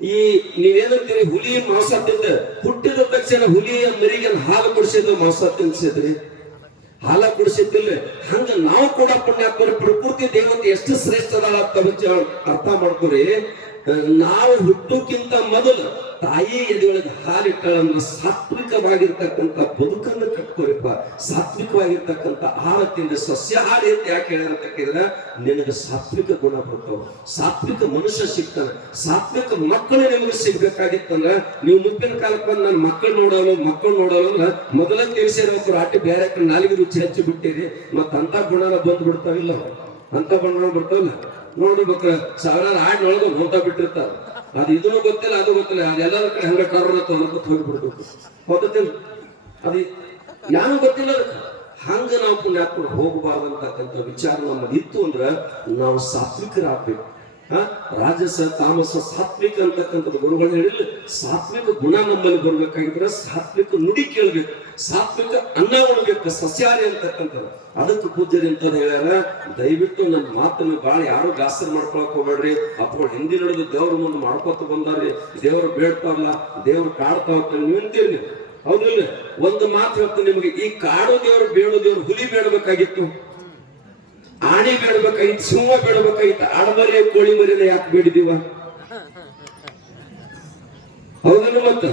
ಈ ನೀವೇನಂತೀರಿ, ಹುಲಿ ಮಾಂಸ ತಿಂದ ಹುಟ್ಟಿದ ತಕ್ಷಣ ಹುಲಿಯ ಮರಿಗೆ ಹಾಲು ಕುಡಿಸಿದ್ರು ಮಾಂಸ ತಿನ್ಸಿದ್ರಿ ಹಾಲ ಕುಡಿಸಿದ್ದಿಲ್ಲ, ಹಂಗ ನಾವು ಕೂಡ ಪುಣ್ಯಾತ್ಮರ, ಪ್ರಕೃತಿ ದೇವತೆ ಎಷ್ಟು ಶ್ರೇಷ್ಠದ ಅರ್ಥ ಮಾಡ್ಕೊರಿ. ನಾವು ಹುಟ್ಟುಕ್ಕಿಂತ ಮೊದಲು ತಾಯಿ ಎದೆಯೊಳಗೆ ಹಾಲಿಟ್ಟಳನ್ನು ಸಾತ್ವಿಕವಾಗಿರ್ತಕ್ಕಂಥ ಬದುಕನ್ನು ಕಟ್ಕೋರಿಪ್ಪ. ಸಾತ್ವಿಕವಾಗಿರ್ತಕ್ಕಂಥ ಆಹಾರ ತಿಂದು ಸಸ್ಯಾಹಾರಿ ಅಂತ ಯಾಕೆ ಅಂತ ಕೇಳಿದ್ರೆ, ನಿನಗೆ ಸಾತ್ವಿಕ ಗುಣ ಬರ್ತಾವ. ಸಾತ್ವಿಕ ಮನುಷ್ಯ ಸಿಗ್ತಾನೆ. ಸಾತ್ವಿಕ ಮಕ್ಕಳು ನಿಮಗೆ ಸಿಗ್ಬೇಕಾಗಿತ್ತಂದ್ರೆ ನೀವು ಮುಪ್ಪಿನ ಕಾಲಕ್ಕೆ ಬಂದು ನನ್ನ ಮಕ್ಕಳು ನೋಡೋಲ್ಲ ಮಕ್ಕಳು ನೋಡೋಲ್ಲ ಅಂದ್ರೆ, ಮೊದಲ ತಿಳಿಸಿರೋ ಆಟಿ ಬೇರೆ ನಾಲಿಗೆ ರುಚಿ ಹಚ್ಚಿ ಬಿಟ್ಟಿರಿ. ಮತ್ತ ಅಂತ ಗುಣನ ಬಂದು ಬಿಡ್ತಾವಿಲ್ಲ. ಅಂತ ಗುಣ ಬರ್ತಾವಲ್ಲ. ನೋಡ್ಬೇಕ್ರ ಸಾವಿರಾರು ಹಾಡಿನೊಳಗೆ ಹೋಗ್ತಾ ಬಿಟ್ಟಿರ್ತಾರ. ಅದು ಇದನ್ನು ಗೊತ್ತಿಲ್ಲ, ಅದು ಗೊತ್ತಿಲ್ಲ. ಅದೆಲ್ಲರ ಕಡೆ ಹಂಗ ಕರೋನ ತೊಂದ್ರೆ ಹೋಗ್ಬಿಡ್ಬೇಕು ಹೋಗುತ್ತಿಲ್ಲ ಅದು ಯಾರು ಗೊತ್ತಿಲ್ಲ ಹಂಗ ನಾವು ಪುಣ್ಯಾತ್ಮರು ಹೋಗಬಾರ್ದು ಅಂತಕ್ಕಂಥ ವಿಚಾರ ನಮ್ಮಲ್ಲಿ ಇತ್ತು ಅಂದ್ರೆ ನಾವು ಸಾತ್ವಿಕರಾಗ್ಬೇಕು? ರಾಜಸ, ತಾಮಸ, ಸಾತ್ವಿಕ ಅಂತಕ್ಕಂಥದ್ದು ಗುರುಗಳು ಹೇಳಿಲ್ಲ ಸಾತ್ವಿಕ ಗುಣ ನಮ್ಮಲ್ಲಿ ಬರ್ಬೇಕಾಗಿದ್ರೆ ಸಾತ್ವಿಕ ನುಡಿ ಕೇಳ್ಬೇಕು. ಸಾತ್ವಿಕ ಅನ್ನ ಉಣ್ಬೇಕು ಸಸ್ಯಾರಿ ಅಂತಕ್ಕಂಥದ್ದು. ಅದಕ್ಕೆ ಪೂಜ್ಯರು ಅಂತ ಹೇಳ್ಯಾರ, ದಯವಿಟ್ಟು ನನ್ನ ಮಾತನ್ನು ಭಾಳ ಯಾರು ಗಾಸರ್ ಮಾಡ್ಕೊಳಕ್ ಹೋಗ್ಬೇಡ್ರಿ. ಅಪ್ಪಗಳು ಹಿಂದಿ ನಡೆದು ದೇವ್ರ ಮುಂದೆ ಮಾಡ್ಕೊತ ಬಂದಾರ್ರಿ. ದೇವ್ರು ಬೇಡ್ತಾರಲ್ಲ, ದೇವ್ರು ಕಾಡ್ತಾವ ನೀವು ಅಂತೀರಿ ಹೌದಿಲ್ಲ ಒಂದು ಮಾತು ಹೇಳ್ತೀನಿ ನಿಮಗೆ, ಈ ಕಾಡು ದೇವ್ರು, ಬೇಡೋ ದೇವ್ರು ಹುಲಿ ಬೇಡಬೇಕಾಗಿತ್ತು. ಆಣಿ ಬೇಡಬೇಕಾಗಿತ್ತು ಸಿಂಹ ಬೇಡಬೇಕಾಗಿತ್ತು ಆಡಮರಿ ಕೋಳಿ ಮರಿನ ಯಾಕೆ ಬೇಡಿದೀವ? ಹೌದನು ಮತ್ತೆ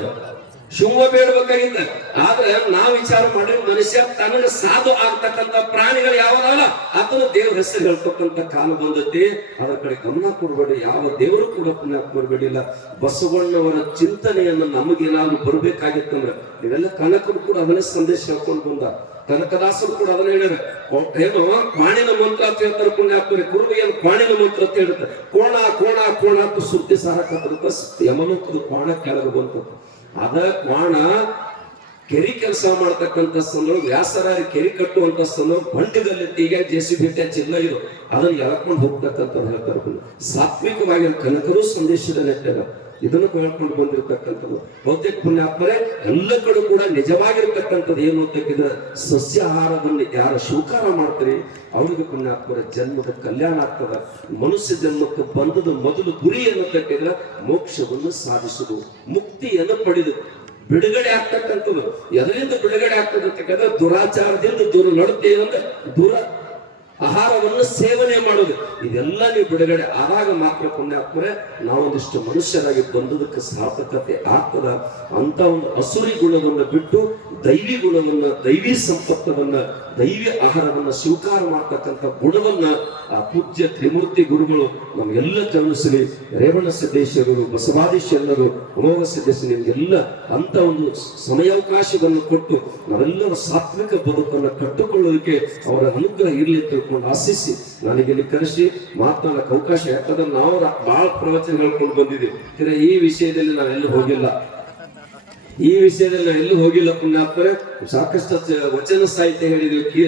ಸಿಂಹ ಬೇಡಬೇಕಾಗಿತ್ತ ಆದ್ರೆ ನಾವ್ ವಿಚಾರ ಮಾಡಿ ಮನುಷ್ಯ ತನ್ನ ಸಾಧು ಆಗ್ತಕ್ಕಂತ ಪ್ರಾಣಿಗಳು ಯಾವ್ದಲ್ಲ ಅದನ್ನು ದೇವ್ರ ಹೆಸರು ಹೇಳ್ತಕ್ಕಂತ ಕಾಲ ಬಂದೈತಿ. ಅದ್ರ ಕಡೆ ಗಮನ ಕೊಡ್ಬೇಡಿ, ಯಾವ ದೇವರು ಕೂಡ ಪುಣ್ಯಾತ್ ಬರ್ಬೇಡಿಲ್ಲ ಬಸವಣ್ಣವರ ಚಿಂತನೆಯನ್ನು ನಮಗೇನಾದ್ರು ಬರ್ಬೇಕಾಗಿತ್ತಂದ್ರೆ ಇವೆಲ್ಲ ಕನಕರು ಕೂಡ ಅದನ್ನೇ ಸಂದೇಶ ಹೇಳ್ಕೊಂಡು ಬಂದ. ಕನಕದಾಸರು ಕೂಡ ಅದನ್ನ ಹೇಳ್ಯಾರ ಕೊ- ಏನು? ಕ್ವಾಣಿನ ಮಂತ್ರ ಅಂತ ಹೇಳ್ತಾರೆ ಪುಣ್ಯಾತ್ಮರಿ ಕುರುಬಿ ಏನು ಕ್ವಾಣಿನ ಮಂತ್ರ ಅಂತ ಹೇಳುತ್ತೆ ಕೋಣ ಕೋಣ ಕೋಣ ಅಂತ ಸುದ್ದಿ ಸಾರಕತ್ತ ಯಮಲೋಕದ ಕ್ವಾಣ ಕೆಳಗೆ ಬಂತು. ಅದ ಕ್ವಾಣ ಕೆರಿ ಕೆಲಸ ಮಾಡ್ತಕ್ಕಂಥ ಸಂದರ್ಭ, ವ್ಯಾಸರಾರಿ ಕೆರಿ ಕಟ್ಟುವಂತ ಸಂದರ್ಭ ಬಂಟಿದಲ್ಲಿ ಈಗ ಜೆ ಸಿ ಬಿ ಚಿಲ್ಲ ಇದು. ಅದನ್ನ ಎಳ್ಕೊಂಡು ಹೋಗ್ತಕ್ಕಂಥ ಹೇಳ್ತಾರೆ. ಸಾತ್ವಿಕವಾಗಿ ಕನಕರು ಸಂದೇಶದ ನೆಟ್ಟಾಗ. ಇದನ್ನು ಹೇಳ್ಕೊಂಡು ಬಂದಿರತಕ್ಕಂಥದ್ದು. ಬಹುತೇಕ ಪುಣ್ಯಾತ್ಮರೇ ಎಲ್ಲ ಕಡೆ ಕೂಡ ನಿಜವಾಗಿರ್ತಕ್ಕಂಥದ್ದು ಏನು ಅಂತಕ್ಕಿದ್ರೆ ಸಸ್ಯಾಹಾರದಲ್ಲಿ ಯಾರು ಸ್ವೀಕಾರ ಮಾಡ್ತೀರಿ, ಅವರಿಗೆ ಪುಣ್ಯಾತ್ಮರ ಜನ್ಮದ ಕಲ್ಯಾಣ ಆಗ್ತದ. ಮನುಷ್ಯ ಜನ್ಮಕ್ಕೆ ಬಂದದ ಮೊದಲು ಗುರಿ ಅನ್ನತಕ್ಕಿದ್ರೆ ಮೋಕ್ಷವನ್ನು ಸಾಧಿಸುವುದು, ಮುಕ್ತಿಯನ್ನು ಪಡೆದು ಬಿಡುಗಡೆ ಆಗ್ತಕ್ಕಂಥದ್ದು. ಎದರಿಂದ ಬಿಡುಗಡೆ ಆಗ್ತದೆ ಅಂತಕ್ಕಂದ್ರೆ ದುರಾಚಾರದಿಂದ ದೂರ ನಡುತ್ತೆ ಅಂದ್ರೆ, ದೂರ ಆಹಾರವನ್ನು ಸೇವನೆ ಮಾಡುವುದು. ಇದೆಲ್ಲ ನೀವು ಬಿಡುಗಡೆ ಆದಾಗ ಮಾತ್ರ ಪುಣ್ಯಾತ್ಮರೇ ನಾವೊಂದಿಷ್ಟು ಮನುಷ್ಯರಾಗಿ ಬಂದದಕ್ಕೆ ಸಾರ್ಥಕತೆ ಆಗ್ತದ. ಅಂತ ಒಂದು ಅಸುರಿ ಗುಣವನ್ನು ಬಿಟ್ಟು ದೈವಿ ಗುಣವನ್ನ, ದೈವಿ ಸಂಪತ್ತವನ್ನ, ದೈವಿ ಆಹಾರವನ್ನ ಸ್ವೀಕಾರ ಮಾಡ್ತಕ್ಕಂಥ ಗುಣವನ್ನ ಆ ಪೂಜ್ಯ ತ್ರಿಮೂರ್ತಿ ಗುರುಗಳು ನಮ್ಗೆಲ್ಲ ಕರುಣಿಸಲಿ ರೇವಣ ಸಿದ್ದೇಶ್ವರರು ಬಸವಾದಿ ಶರಣರು ಅಮೋಘ ಸಿದ್ದೇಶ್ವರ ನಿಮ್ಗೆಲ್ಲ ಅಂತ ಒಂದು ಸಮಯಾವಕಾಶವನ್ನು ಕೊಟ್ಟು ನಾವೆಲ್ಲರ ಸಾತ್ವಿಕ ಬದುಕನ್ನು ಕಟ್ಟುಕೊಳ್ಳೋದಕ್ಕೆ ಅವರ ಅನುಗ್ರಹ ಇರಲಿ ಅಂತ ತಿಳ್ಕೊಂಡು ಆಶಿಸಿ ನನಗೆ ಇಲ್ಲಿ ಕರೆಸಿ ಮಾತನಾಡಕ್ಕೆ ಅವಕಾಶ ಯಾಕಂದ್ರೆ ನಾವು ಬಹಳ ಪ್ರವಚನ ಹೇಳ್ಕೊಂಡು ಬಂದಿದ್ದೀವಿ. ಈ ವಿಷಯದಲ್ಲಿ ನಾವೆಲ್ಲೂ ಹೋಗಿಲ್ಲ. ಈ ವಿಷಯದಲ್ಲಿ ಎಲ್ಲೂ ಹೋಗಿಲ್ಲ ಪುಣ್ಯಾತ್ಮರೆ. ಸಾಕಷ್ಟು ವಚನ ಸಾಹಿತ್ಯ ಹೇಳಿದ್ವಿ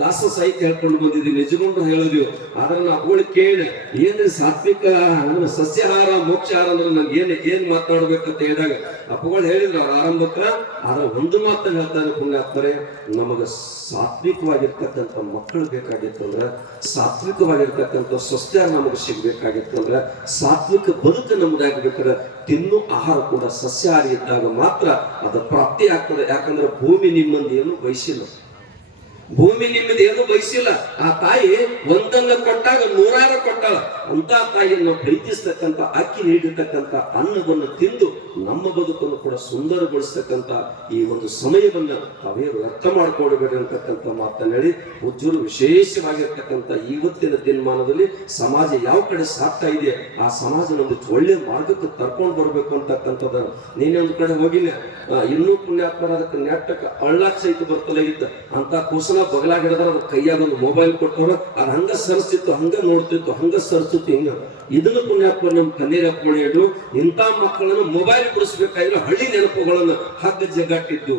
ದಾಸ ಸಾಹಿತ್ಯ ಹೇಳ್ಕೊಂಡು ಬಂದಿದ್ದೀವಿ ನಿಜಗೊಂಡು ಹೇಳಿದ್ವಿ. ಆದ್ರೆ ನಾ ಅವುಗಳು ಕೇಳಿ, ಏನ್ರಿ ಸಾತ್ವಿಕ ಸಸ್ಯಹಾರ, ಮೋಕ್ಷಹಾರ ಅಂದ್ರೆ ನಂಗೆ ಏನ್ ಏನ್ ಮಾತನಾಡ್ಬೇಕಂತ ಹೇಳಿದಾಗ, ಅಪ್ಪಗಳು ಹೇಳಿದ್ರು, ಅವ್ರ ಆರಂಭಕ್ಕ, ಆದ್ರೆ ಒಂದು ಮಾತನ್ನ ಹೇಳ್ತಾರೆ ಪುಣ್ಯಾತ್ಮರೆ, ನಮಗ ಸಾತ್ವಿಕವಾಗಿರ್ತಕ್ಕಂಥ ಮಕ್ಕಳು ಬೇಕಾಗಿತ್ತಂದ್ರೆ ಸಾತ್ವಿಕವಾಗಿರ್ತಕ್ಕಂಥ ಸಸ್ಯ ನಮಗೆ ಸಿಗ್ಬೇಕಾಗಿತ್ತಂದ್ರೆ ಸಾತ್ವಿಕ ಬದುಕು ನಮ್ದಾಗಬೇಕಾದ್ರೆ ತಿನ್ನು ಆಹಾರ ಕೂಡ ಸಸ್ಯಹಾರಿ ಇದ್ದಾಗ ಮಾತ್ರ ಅದು ಪ್ರಾಪ್ತಿ ಆಗ್ತದೆ. ಯಾಕಂದ್ರೆ ಭೂಮಿ ನಿಮ್ಮಂದು ಏನು ಬಯಸಿಲ್ಲ ಭೂಮಿ ನಿಮ್ಮದು ಏನು ಬಯಸಿಲ್ಲ. ಆ ತಾಯಿ ಒಂದನ್ನ ಕೊಟ್ಟಾಗ ನೂರಾರು ಕೊಟ್ಟಾಳ. ಅಂತ ತಾಯಿಯನ್ನು ಪ್ರೀತಿಸ್ತಕ್ಕಂಥ, ಅಕ್ಕಿ ನೀಡಿರ್ತಕ್ಕಂಥ ಅನ್ನವನ್ನು ತಿಂದು ನಮ್ಮ ಬದುಕನ್ನು ಕೂಡ ಸುಂದರಗೊಳಿಸ್ತಕ್ಕಂಥ ಈ ಒಂದು ಸಮಯವನ್ನ ತಾವೇ ವ್ಯರ್ಥ ಮಾಡ್ಕೊಳ್ಬೇಡಿ ಅಂತಕ್ಕಂಥ ಮಾತನ್ನ ಹೇಳಿ ಉಜ್ಜೂರು ವಿಶೇಷವಾಗಿರ್ತಕ್ಕಂಥ ಇವತ್ತಿನ ದಿನಮಾನದಲ್ಲಿ ಸಮಾಜ ಯಾವ ಕಡೆ ಸಾಕ್ತಾ ಇದೆ ಆ ಸಮಾಜ ಒಂದು ಒಳ್ಳೆ ಮಾರ್ಗಕ್ಕೆ ತರ್ಕೊಂಡು ಬರಬೇಕು ಅಂತಕ್ಕಂಥದ್ದು. ನೀನೇ ಒಂದು ಕಡೆ ಹೋಗಿಲ್ಲ ಇನ್ನೂ ಪುಣ್ಯಾತ್ಮರ ಅದಕ್ಕೆ ನೆಟ್ಟಕ್ಕೆ ಅಳ್ಳಾಕ್ ಸಹಿತ ಬರ್ತಲೇ ಇದ್ದ ಅಂತ ಕೂಸನ ಬಗಲಾಗ ಹಿಡಿದ್ರೆ ಕೈಯಾಗ ಒಂದು ಮೊಬೈಲ್ ಕೊಟ್ಟವ್ರ ಅದ್ ಹಂಗ ಸರಿಸ್ತಿತ್ತು ಹಂಗ ನೋಡ್ತಿತ್ತು ಹಂಗ ಸರಿಸ್ತಿತ್ತು ಹಿಂಗ. ಇದನ್ನು ಪುಣ್ಯಾತ್ಮ ನಮ್ಮ ಕಣ್ಣೀರಪ್ಪ ಹೇಳಿದ್ರು ಇಂಥ ಮಕ್ಕಳನ್ನು ಮೊಬೈಲ್ ಬಿಡಿಸ್ಬೇಕಾದ್ರೆ ಹಳ್ಳಿ ನೆನಪುಗಳನ್ನು ಹಗ್ಗ ಜಗ್ಗಾಟಿದ್ದು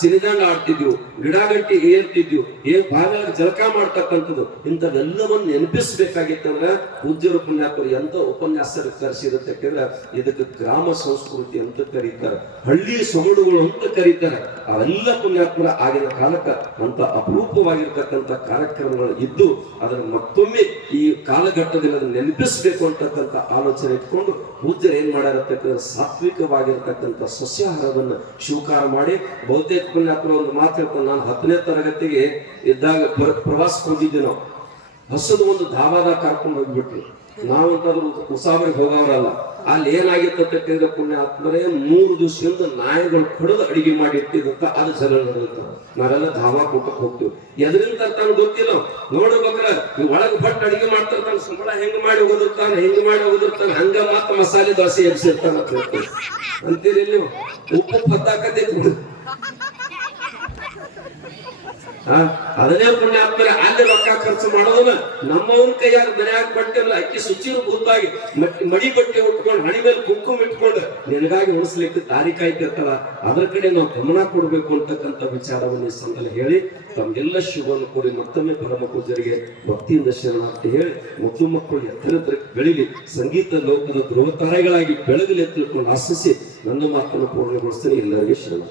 ಚಿರಿದಾಂಡ ಆಡ್ತಿದ್ವು ಗಿಡಗಂಟಿ ಏರ್ತಿದ್ವು, ಏನ್ ಭಾಗ ಜಳಕ ಮಾಡ್ತಕ್ಕಂಥದ್ದು ಇಂಥವೆಲ್ಲವನ್ನು ನೆನಪಿಸ್ಬೇಕಾಗಿತ್ತಂದ್ರ ಪೂಜ್ಯರು ಉಪನ್ಯಾಸರು ಎಂತ ಉಪನ್ಯಾಸ ಕರೆಸಿರುತ್ತೆ ಕೇಳಿದ್ರೆ ಇದಕ್ಕೆ ಗ್ರಾಮ ಸಂಸ್ಕೃತಿ ಅಂತ ಕರೀತಾರೆ, ಹಳ್ಳಿ ಸೊಗಡುಗಳು ಅಂತ ಕರೀತಾರೆ. ಅವೆಲ್ಲ ಪುಣ್ಯಾತ್ಮರ ಆಗಿನ ಕಾಲಕ್ಕ ಅಂತ ಅಪರೂಪವಾಗಿರ್ತಕ್ಕಂಥ ಕಾರ್ಯಕ್ರಮಗಳು ಇದ್ದು ಅದನ್ನು ಮತ್ತೊಮ್ಮೆ ಈ ಕಾಲಘಟ್ಟದಲ್ಲಿ ಅದನ್ನ ನೆನಪಿಸ್ಬೇಕು ಅಂತಕ್ಕಂಥ ಆಲೋಚನೆ ಇಟ್ಕೊಂಡು ಪೂಜ್ಯರು ಏನ್ ಮಾಡ್ಯಾರತ್ತಕ್ಕಂದ್ರೆ ಸಾತ್ವಿಕವಾಗಿರ್ತಕ್ಕಂಥ ಸಸ್ಯಾಹಾರವನ್ನ ಸ್ವೀಕಾರ ಮಾಡಿ ಬಹುತೇಕ ಪುಣ್ಯಾತ್ಮರ ಒಂದು ಮಾತು ಹೇಳ್ತಾನೆ. ನಾನು ಹತ್ತನೇ ತರಗತಿಗೆ ಇದ್ದಾಗ ಪ್ರ- ಪ್ರವಾಸಕ್ಕೆ ಹೋಗಿದ್ದೆ ನಾವು. ಹಸದ ಒಂದು ಧಾಬಾದಾಗ ಕರ್ಕೊಂಡು ಹೋಗ್ಬಿಟ್ರು. ನಾವಂತಾದ್ರೂ ಉಸಾಬರಿಗೆ ಹೋಗವ್ರಲ್ಲ. ಅಲ್ಲಿ ಏನಾಗಿತ್ತು ಅಂತ ಕೇಳಿದ್ರೆ ಪುಣ್ಯಾತ್ಮರೇ ಮೂರು ದಿವಸದಿಂದ ನಾಯಿಗಳು ಕಡಿದು ಅಡಿಗೆ ಮಾಡಿ ಇಟ್ಟಿದಂತ ಅದು ನಡೆಯುತ್ತ ನಾವೆಲ್ಲ ಧಾಬಾ ಕೊಟ್ಟಕ್ಕೆ ಹೋಗ್ತೀವಿ. ಎದರಿಂದ ತಾನು ಗೊತ್ತಿಲ್ಲ. ನೋಡ್ಬೇಕ್ರ ಒಳಗ್ ಭಟ್ ಅಡಿಗೆ ಮಾಡ್ತಿರ್ತಾನೆ, ಸಂಬಳ ಹೆಂಗ್ ಮಾಡಿ ಹೋಗಿರ್ತಾನೆ, ಹೆಂಗ್ ಮಾಡಿ ಹೋಗಿರ್ತಾನೆ, ಹಂಗ ಮಾತ್ರ ಮಸಾಲೆ ದೋಸೆ ಎಬ್ಸಿರ್ತಾನ ಅಂತೀರಿ ನೀವು? ಉಪ್ಪು ಹತ್ತಾಕತೈತಿ ಆ, ಪುಣ್ಯ ಆದ್ಮೇಲೆ ಅಲ್ಲಿ ರೊಕ್ಕ ಖರ್ಚು ಮಾಡೋದನ್ನ ನಮ್ಮವನ್ ಕೈಯಾಗ ಮನ್ಯಾಗ ಪಟ್ಟಿಲ್ಲ ಅಕ್ಕಿ ಶುಚಿರು ಗುರುತಾಗಿ ಮಡಿ ಬಟ್ಟೆ ಉಟ್ಕೊಂಡು ಹಣಿ ಮೇಲೆ ಕುಂಕುಮ ಇಟ್ಕೊಂಡು ನಿನಗಾಗಿ ಉಳಿಸ್ಲಿಕ್ಕೆ ದಾರಿ ಕಾಯ್ತಿರ್ತಾರ ಅದ್ರ ಕಡೆ ನಾವು ಗಮನ ಕೊಡಬೇಕು ಅಂತಕ್ಕಂಥ ವಿಚಾರವನ್ನು ಸಂದಲ್ಲಿ ಹೇಳಿ ತಮ್ಗೆಲ್ಲ ಶುಭವನ್ನು ಕೋರಿ ಮತ್ತೊಮ್ಮೆ ಪರಮ ಪೂಜರಿಗೆ ಭಕ್ತಿಯಿಂದ ಅಂತ ಹೇಳಿ ಮುದ್ದು ಮಕ್ಕಳು ಎತ್ತರ ಬೆಳಿಲಿ ಸಂಗೀತ ಲೋಕದ ಧ್ರುವತಾರೆಗಳಾಗಿ ಬೆಳಗಲಿ ಅಂತ ತಿಳ್ಕೊಂಡು ಆಶಿಸಿ ನನ್ನ ಮಾತನ್ನು ಪೂರ್ಣಗೊಳಿಸ್ತೀನಿ. ಎಲ್ಲರಿಗೆ ಶರಣ